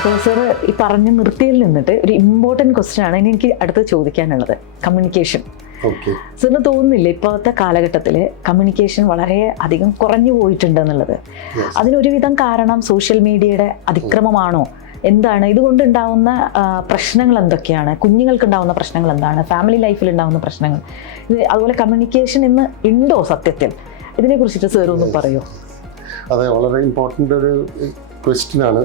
അപ്പോൾ സർ ഈ പറഞ്ഞ നിർത്തിയിൽ നിന്നിട്ട് ഒരു ഇമ്പോർട്ടൻറ്റ് ക്വസ്റ്റ്യൻ ആണ് എനിക്ക് അടുത്ത് ചോദിക്കാനുള്ളത്. കമ്മ്യൂണിക്കേഷൻ. സാറിന് തോന്നുന്നില്ല ഇപ്പോഴത്തെ കാലഘട്ടത്തിൽ കമ്മ്യൂണിക്കേഷൻ വളരെ അധികം കുറഞ്ഞു പോയിട്ടുണ്ട് എന്നുള്ളത്? അതിനൊരുവിധം കാരണം സോഷ്യൽ മീഡിയയുടെ അതിക്രമമാണോ? എന്താണ് ഇതുകൊണ്ടുണ്ടാവുന്ന പ്രശ്നങ്ങൾ എന്തൊക്കെയാണ്? കുഞ്ഞുങ്ങൾക്ക് ഉണ്ടാവുന്ന പ്രശ്നങ്ങൾ എന്താണ്? ഫാമിലി ലൈഫിൽ ഉണ്ടാവുന്ന പ്രശ്നങ്ങൾ അതുപോലെ കമ്മ്യൂണിക്കേഷൻ ഇന്ന് ഉണ്ടോ സത്യത്തിൽ? ഇതിനെ കുറിച്ചിട്ട് സാർ ഒന്ന് പറയൂ. അതെ, വളരെ ഇമ്പോർട്ടൻ്റ് ഒരു ക്വസ്റ്റ്യൻ ആണ്,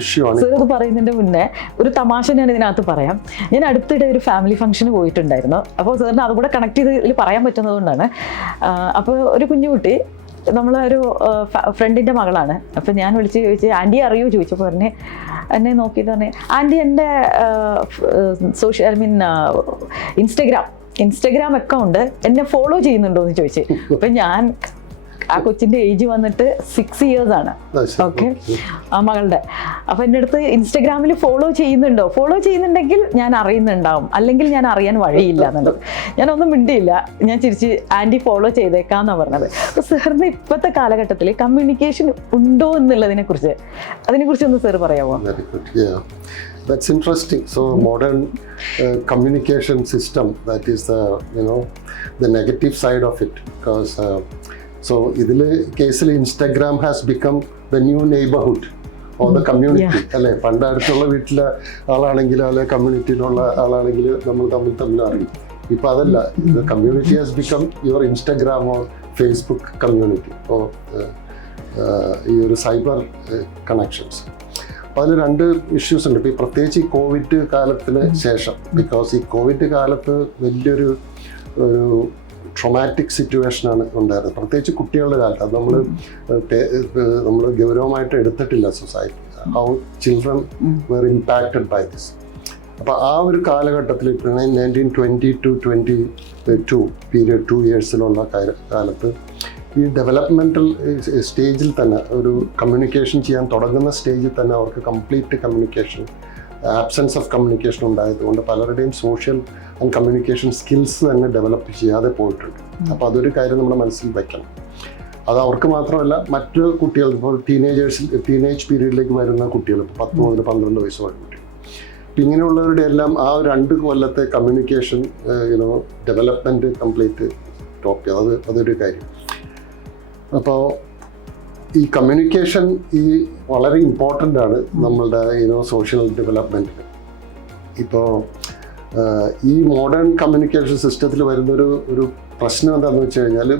ഇഷ്യൂ ആണ്. സാർ ഇത് പറയുന്നതിൻ്റെ മുന്നേ ഒരു തമാശ ഞാൻ ഇതിനകത്ത് പറയാം. ഞാൻ അടുത്തിടെ ഒരു ഫാമിലി ഫംഗ്ഷന് പോയിട്ടുണ്ടായിരുന്നു. അപ്പോൾ സാറിന് അതുകൂടെ കണക്ട് ചെയ്ത് ഇതിൽ പറയാൻ പറ്റുന്നതുകൊണ്ടാണ്. അപ്പോൾ ഒരു കുഞ്ഞുകുട്ടി നമ്മളൊരു ഫ്രണ്ടിൻ്റെ മകളാണ്. അപ്പം ഞാൻ വിളിച്ച് ചോദിച്ചു, ആൻറ്റി അറിയോ ചോദിച്ചപ്പോൾ പറഞ്ഞ് എന്നെ നോക്കിയിട്ട് പറഞ്ഞ്, ആൻറ്റി എൻ്റെ ഇൻസ്റ്റഗ്രാം അക്കൗണ്ട് എന്നെ ഫോളോ ചെയ്യുന്നുണ്ടോ എന്ന് ചോദിച്ചു. അപ്പം ഞാൻ ആ കൊച്ചിൻ്റെ ഏജ് വന്നിട്ട് 6 years ആണ്. ഓക്കെ, ആ മകളുടെ. അപ്പോൾ എൻ്റെ അടുത്ത് ഇൻസ്റ്റഗ്രാമിൽ ഫോളോ ചെയ്യുന്നുണ്ടെങ്കിൽ ഞാൻ അറിയുന്നുണ്ടാവും, അല്ലെങ്കിൽ ഞാൻ അറിയാൻ വഴിയില്ല എന്നുള്ളത്. ഞാനൊന്നും മിണ്ടിയില്ല, ഞാൻ ചിരിച്ച് ആൻറ്റി ഫോളോ ചെയ്തേക്കാന്നാണ് പറഞ്ഞത്. അപ്പോൾ സാറിന് ഇപ്പോഴത്തെ കാലഘട്ടത്തിൽ കമ്മ്യൂണിക്കേഷൻ ഉണ്ടോ എന്നുള്ളതിനെക്കുറിച്ച് ഒന്ന് സാർ പറയാമോ? That's interesting. So modern communication system, that is the negative side of it, because so ഇതില് കേസിൽ Instagram has become the new neighbourhood or the community അല്ലേ. പണ്ട് അടുത്തുള്ള വീട്ടിലെ ആളാണെങ്കിലും അല്ലെ കമ്മ്യൂണിറ്റിയിലുള്ള ആളാണെങ്കിൽ നമ്മൾ തമ്മിൽ അറിയും. ഇപ്പം അതല്ല, the community has become your Instagram or Facebook community or ഈ ഒരു സൈബർ കണക്ഷൻസ്. അപ്പോൾ അതിൽ 2 ഇഷ്യൂസ് ഉണ്ട്. ഇപ്പോൾ പ്രത്യേകിച്ച് ഈ കോവിഡ് കാലത്തിന് ശേഷം, ബിക്കോസ് ഈ കോവിഡ് കാലത്ത് വലിയൊരു ട്രോമാറ്റിക് സിറ്റുവേഷനാണ് ഉണ്ടായിരുന്നത്, പ്രത്യേകിച്ച് കുട്ടികളുടെ കാലത്ത്. അത് നമ്മൾ ഗൗരവമായിട്ട് എടുത്തിട്ടില്ല society, how children were impacted by this. അപ്പോൾ ആ ഒരു കാലഘട്ടത്തിൽ 1920 to 22 പീരിയഡ് 2 yearsലുള്ള കാലത്ത് ഈ ഡെവലപ്മെൻറ്റൽ സ്റ്റേജിൽ തന്നെ ഒരു കമ്മ്യൂണിക്കേഷൻ ചെയ്യാൻ തുടങ്ങുന്ന സ്റ്റേജിൽ തന്നെ അവർക്ക് complete communication, absence of communication ഉണ്ടായതുകൊണ്ട് പലരുടെയും സോഷ്യൽ ആൻഡ് കമ്മ്യൂണിക്കേഷൻ സ്കിൽസ് തന്നെ ഡെവലപ്പ് ചെയ്യാതെ പോയിട്ടുണ്ട്. അപ്പോൾ അതൊരു കാര്യം നമ്മുടെ മനസ്സിൽ വയ്ക്കണം. അത് അവർക്ക് മാത്രമല്ല, മറ്റു കുട്ടികൾ, ഇപ്പോൾ ടീനേജ് പീരീഡിലേക്ക് വരുന്ന കുട്ടികൾ, ഇപ്പോൾ 10 മുതൽ 12 വയസ്സുള്ള കുട്ടികൾ, അപ്പം ഇങ്ങനെയുള്ളവരുടെ എല്ലാം ആ 2 കൊല്ലത്തെ കമ്മ്യൂണിക്കേഷൻ ഡെവലപ്മെൻറ്റ് കംപ്ലീറ്റ് ടോപ്പ് ചെയ്ത് അതൊരു കാര്യം. അപ്പോൾ ഈ കമ്മ്യൂണിക്കേഷൻ വളരെ ഇമ്പോർട്ടൻ്റ് ആണ് നമ്മളുടെ സോഷ്യൽ ഡെവലപ്മെൻറ്റിന്. ഇപ്പോൾ ഈ മോഡേൺ കമ്മ്യൂണിക്കേഷൻ സിസ്റ്റത്തിൽ വരുന്നൊരു പ്രശ്നം എന്താണെന്ന് വെച്ച് കഴിഞ്ഞാൽ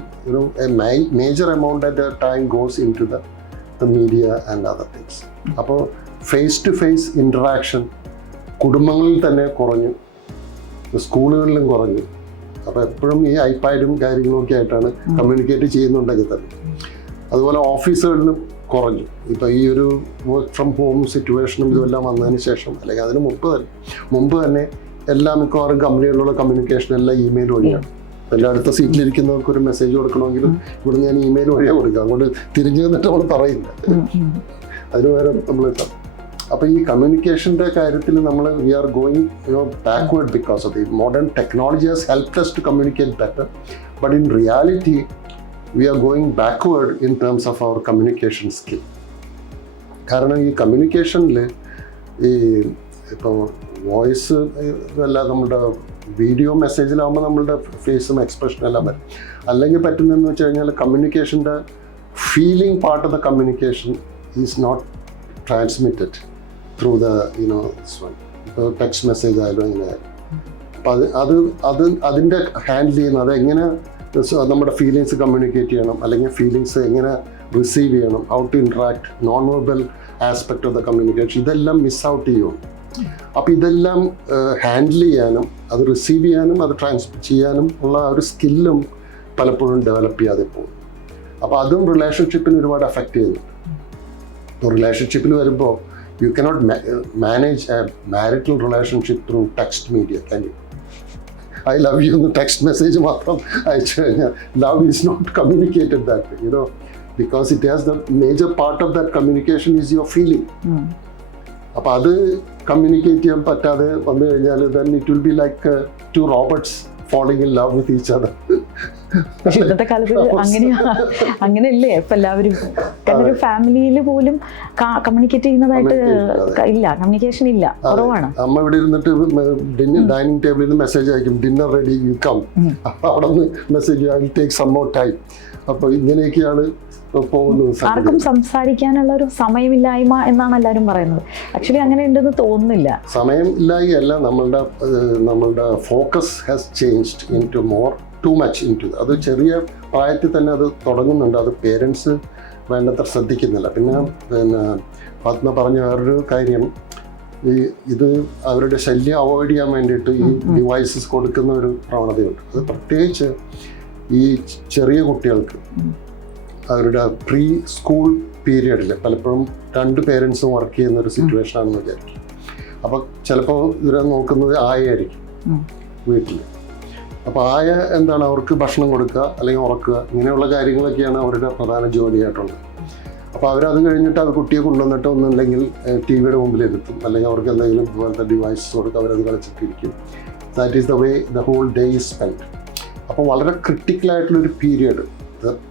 major amount at a time goes into the media and other things. അപ്പോൾ ഫേസ് ടു ഫേസ് ഇൻറ്ററാക്ഷൻ കുടുംബങ്ങളിൽ തന്നെ കുറഞ്ഞു, സ്കൂളുകളിലും കുറഞ്ഞു. അപ്പോൾ എപ്പോഴും ഈ ഐപാഡും കാര്യങ്ങളൊക്കെ ആയിട്ടാണ് കമ്മ്യൂണിക്കേറ്റ് ചെയ്യുന്നുണ്ടെങ്കിൽ തന്നെ. അതുപോലെ ഓഫീസുകളിലും കുറഞ്ഞു. ഇപ്പോൾ ഈ ഒരു വർക്ക് ഫ്രം ഹോം സിറ്റുവേഷനും ഇതുമെല്ലാം വന്നതിന് ശേഷം, അല്ലെങ്കിൽ അതിന് മുമ്പ് തന്നെ എല്ലാ മിക്കവാറും കമ്പനികളിലുള്ള കമ്മ്യൂണിക്കേഷൻ എല്ലാം ഇമെയിൽ വഴിയാണ്. എൻ്റെ അടുത്ത സീറ്റിലിരിക്കുന്നവർക്ക് ഒരു മെസ്സേജ് കൊടുക്കണമെങ്കിലും ഇവിടെ ഞാൻ ഇമെയിൽ വഴിയാണ് കൊടുക്കുക, അങ്ങോട്ട് തിരിഞ്ഞു വന്നിട്ട് നമ്മൾ പറയില്ല, അതിന് പകരം നമ്മൾ എത്താം. അപ്പോൾ ഈ കമ്മ്യൂണിക്കേഷൻ്റെ കാര്യത്തിൽ നമ്മൾ we are going backward because of the modern technology has helped us to communicate better, but in reality we are going backward in terms of our communication skill. കാരണം ഈ കമ്മ്യൂണിക്കേഷനിൽ ഇപ്പോൾ വോയിസ് അല്ല, നമ്മളുടെ വീഡിയോ മെസ്സേജിലാകുമ്പോൾ നമ്മളുടെ ഫേസും എക്സ്പ്രഷനും എല്ലാം വരും. അല്ലെങ്കിൽ പറ്റുന്നതെന്ന് വെച്ച് കഴിഞ്ഞാൽ കമ്മ്യൂണിക്കേഷൻ്റെ feeling part of the communication is not transmitted through the ഇപ്പോൾ ടെക്സ്റ്റ് മെസ്സേജ് ആയാലും എങ്ങനെയായാലും. അപ്പം അതിൻ്റെ ഹാൻഡിൽ ചെയ്യുന്നത് അതെങ്ങനെ നമ്മുടെ ഫീലിങ്സ് കമ്മ്യൂണിക്കേറ്റ് ചെയ്യണം, അല്ലെങ്കിൽ ഫീലിങ്സ് എങ്ങനെ റിസീവ് ചെയ്യണം, how to interact, non verbal aspect of the communication, ഇതെല്ലാം മിസ് ഔട്ട് ചെയ്യും. അപ്പോൾ ഇതെല്ലാം ഹാൻഡിൽ ചെയ്യാനും അത് റിസീവ് ചെയ്യാനും അത് ട്രാൻസ്മിറ്റ് ചെയ്യാനും ഉള്ള ഒരു സ്കില്ലും പലപ്പോഴും ഡെവലപ്പ് ചെയ്യാതെ പോകും. അപ്പോൾ അതും റിലേഷൻഷിപ്പിന് ഒരുപാട് അഫക്റ്റ് ചെയ്യുന്നുണ്ട്. ഇപ്പോൾ റിലേഷൻഷിപ്പിൽ വരുമ്പോൾ you cannot manage a marital relationship through text media. Can you? I love you എന്ന് ടെക്സ്റ്റ് മെസ്സേജ് മാത്രം അയച്ചു കഴിഞ്ഞാൽ love is not communicated that because it has the major part of that communication is your feeling. അപ്പോൾ അത് communicate ചെയ്യാൻ പറ്റാതെ വന്നു കഴിഞ്ഞാൽ then it will be like two robots falling in love with each other. പക്ഷെ ഇന്നത്തെ കാലത്ത് അങ്ങനെയല്ലേ ഇപ്പൊ എല്ലാവരും? കാരണം ഒരു ഫാമിലിയിൽ പോലും കമ്മ്യൂണിക്കേറ്റ് ചെയ്യുന്നതായിട്ട് ഇല്ല, കമ്മ്യൂണിക്കേഷൻ ഇല്ല, കുറവാണ്. അമ്മ ഇവിടെ ഇരുന്നിട്ട് ഡൈനിങ് ടേബിളിൽ നിന്ന് മെസ്സേജ് അയക്കും, ഡിന്നർ റെഡി, യു കം. അവിടെ നിന്ന് message, I will take some more time. അപ്പൊ ഇങ്ങനെയൊക്കെയാണ് പോകുന്നത്. ആർക്കും സംസാരിക്കാനുള്ള ഒരു സമയമില്ലായ്മ എന്നാണ് എല്ലാവരും പറയുന്നത്. ആക്ച്വലി അങ്ങനെ ഉണ്ടെന്ന് തോന്നുന്നില്ല. സമയം ഇല്ലായ്മയല്ല, നമ്മളുടെ focus has changed into more too much into. അത് ചെറിയ പ്രായത്തിൽ തന്നെ അത് തുടങ്ങുന്നുണ്ട്. അത് പേരൻസ് വേണ്ടത്ര ശ്രദ്ധിക്കുന്നില്ല. പിന്നെ പത്മ പറഞ്ഞ വേറൊരു കാര്യം, ഇത് അവരുടെ ശല്യം അവോയ്ഡ് ചെയ്യാൻ വേണ്ടിയിട്ട് ഈ ഡിവൈസസ് കൊടുക്കുന്ന ഒരു പ്രവണതയുണ്ട്. അത് പ്രത്യേകിച്ച് ഈ ചെറിയ കുട്ടികൾക്ക് അവരുടെ പ്രീ സ്കൂൾ പീരിയഡിൽ പലപ്പോഴും 2 പേരൻസും വർക്ക് ചെയ്യുന്ന ഒരു സിറ്റുവേഷൻ ആണെന്ന് വിചാരിക്കും. അപ്പോൾ ചിലപ്പോൾ ഇവരെ നോക്കുന്നത് ആയായിരിക്കും വീട്ടിൽ. അപ്പോൾ ആയ എന്താണ്, അവർക്ക് ഭക്ഷണം കൊടുക്കുക അല്ലെങ്കിൽ ഉറക്കുക, ഇങ്ങനെയുള്ള കാര്യങ്ങളൊക്കെയാണ് അവരുടെ പ്രധാന ജോലിയായിട്ടുള്ളത്. അപ്പോൾ അവരത് കഴിഞ്ഞിട്ട് അത് കുട്ടിയെ കൊണ്ടുവന്നിട്ട് ഒന്നുമില്ലെങ്കിൽ ടി വിയുടെ മുമ്പിൽ ഇരുത്തും, അല്ലെങ്കിൽ അവർക്ക് എന്തെങ്കിലും ഇതുപോലത്തെ ഡിവൈസസ് കൊടുക്കുക, അവരത് കളിച്ചിട്ടിരിക്കും. That is the way the whole day is spend. അപ്പോൾ വളരെ ക്രിട്ടിക്കലായിട്ടുള്ളൊരു period,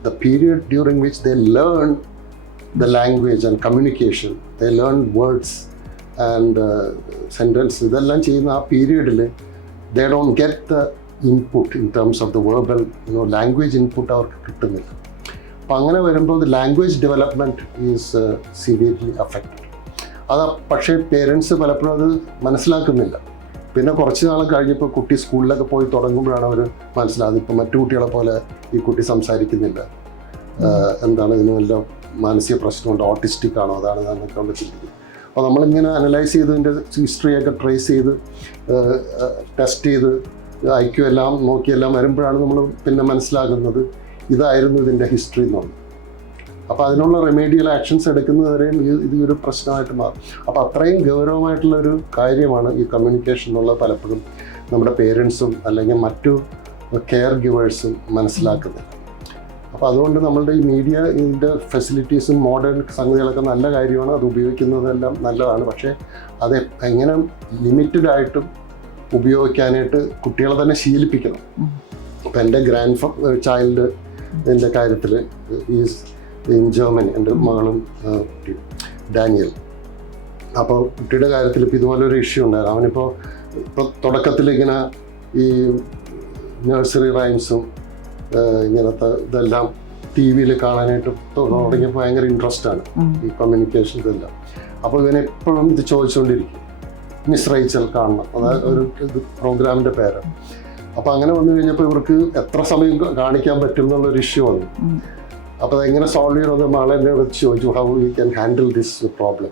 the period during which they learn the language and communication, they learn words and sentence, ഇതെല്ലാം ചെയ്യുന്ന ആ പീരിയഡിൽ they don't get the input in terms of the verbal, language input അവർക്ക് കിട്ടുന്നില്ല. അപ്പം അങ്ങനെ വരുമ്പോൾ the language development is severely affected. അത് പക്ഷേ പേരൻസ് പലപ്പോഴും അത് മനസ്സിലാക്കുന്നില്ല. പിന്നെ കുറച്ച് നാൾ കഴിഞ്ഞപ്പോൾ കുട്ടി സ്കൂളിലൊക്കെ പോയി തുടങ്ങുമ്പോഴാണ് അവർ മനസ്സിലാകുന്നത്, ഇപ്പം മറ്റു കുട്ടികളെ പോലെ ഈ കുട്ടി സംസാരിക്കുന്നില്ല, എന്താണ് ഇതിന് വല്ല മാനസിക പ്രശ്നമുണ്ട്, ഓട്ടിസ്റ്റിക് ആണോ, അതാണ് എന്നൊക്കെ കൊണ്ട് ചിന്തിക്കുന്നത്. അപ്പോൾ നമ്മളിങ്ങനെ അനലൈസ് ചെയ്ത് ഇതിൻ്റെ ഹിസ്റ്ററിയൊക്കെ ട്രേസ് ചെയ്ത് ടെസ്റ്റ് ചെയ്ത് IQ എല്ലാം നോക്കിയെല്ലാം വരുമ്പോഴാണ് നമ്മൾ പിന്നെ മനസ്സിലാകുന്നത് ഇതായിരുന്നു ഇതിൻ്റെ ഹിസ്റ്ററി എന്നുള്ളത്. അപ്പോൾ അതിനുള്ള റെമീഡിയൽ ആക്ഷൻസ് എടുക്കുന്നതുവരെയും ഇത് ഒരു പ്രശ്നമായിട്ട് മാറും. അപ്പോൾ അത്രയും ഗൗരവമായിട്ടുള്ളൊരു കാര്യമാണ് ഈ കമ്മ്യൂണിക്കേഷൻ എന്നുള്ളത് പലപ്പോഴും നമ്മുടെ പേരൻസും അല്ലെങ്കിൽ മറ്റു കെയർ ഗിവേഴ്സും മനസ്സിലാക്കുന്നത്. അപ്പോൾ അതുകൊണ്ട് നമ്മളുടെ ഈ മീഡിയ ഇതിൻ്റെ ഫെസിലിറ്റീസും മോഡേൺ സംഗതികളൊക്കെ നല്ല കാര്യമാണ്, അത് ഉപയോഗിക്കുന്നതെല്ലാം നല്ലതാണ്. പക്ഷേ അത് എങ്ങനെ ലിമിറ്റഡായിട്ടും ഉപയോഗിക്കാനായിട്ട് കുട്ടികളെ തന്നെ ശീലിപ്പിക്കണം. ഇപ്പം എൻ്റെ ഗ്രാൻഡ് ചൈൽഡ് എൻ്റെ കാര്യത്തിൽ ഈസ് ഇൻ ജർമ്മനി, എൻ്റെ മകളും ഡാനിയൽ. അപ്പോൾ കുട്ടിയുടെ കാര്യത്തിൽ ഇപ്പോൾ ഇതുപോലൊരു ഇഷ്യൂ ഉണ്ടായിരുന്നു. അവനിപ്പോൾ തുടക്കത്തിൽ ഇങ്ങനെ ഈ നഴ്സറി റൈംസും ഇങ്ങനത്തെ ഇതെല്ലാം TV കാണാനായിട്ട് തുടങ്ങിയപ്പോൾ ഭയങ്കര ഇൻട്രസ്റ്റാണ് ഈ കമ്മ്യൂണിക്കേഷൻ ഇതെല്ലാം. അപ്പോൾ ഇവനെപ്പോഴും ഇത് ചോദിച്ചുകൊണ്ടിരിക്കും, മിസ് റേച്ചൽ കാണണം, അതായത് ഒരു പ്രോഗ്രാമിൻ്റെ പേര്. അപ്പോൾ അങ്ങനെ വന്നു കഴിഞ്ഞപ്പോൾ ഇവർക്ക് എത്ര സമയം കാണിക്കാൻ പറ്റും എന്നുള്ളൊരു ഇഷ്യൂ വന്നു. അപ്പോൾ അതെങ്ങനെ സോൾവ് ചെയ്യണമെന്ന് മകളെ എന്നെ വിളിച്ച് ചോദിച്ചു, how we can handle this problem.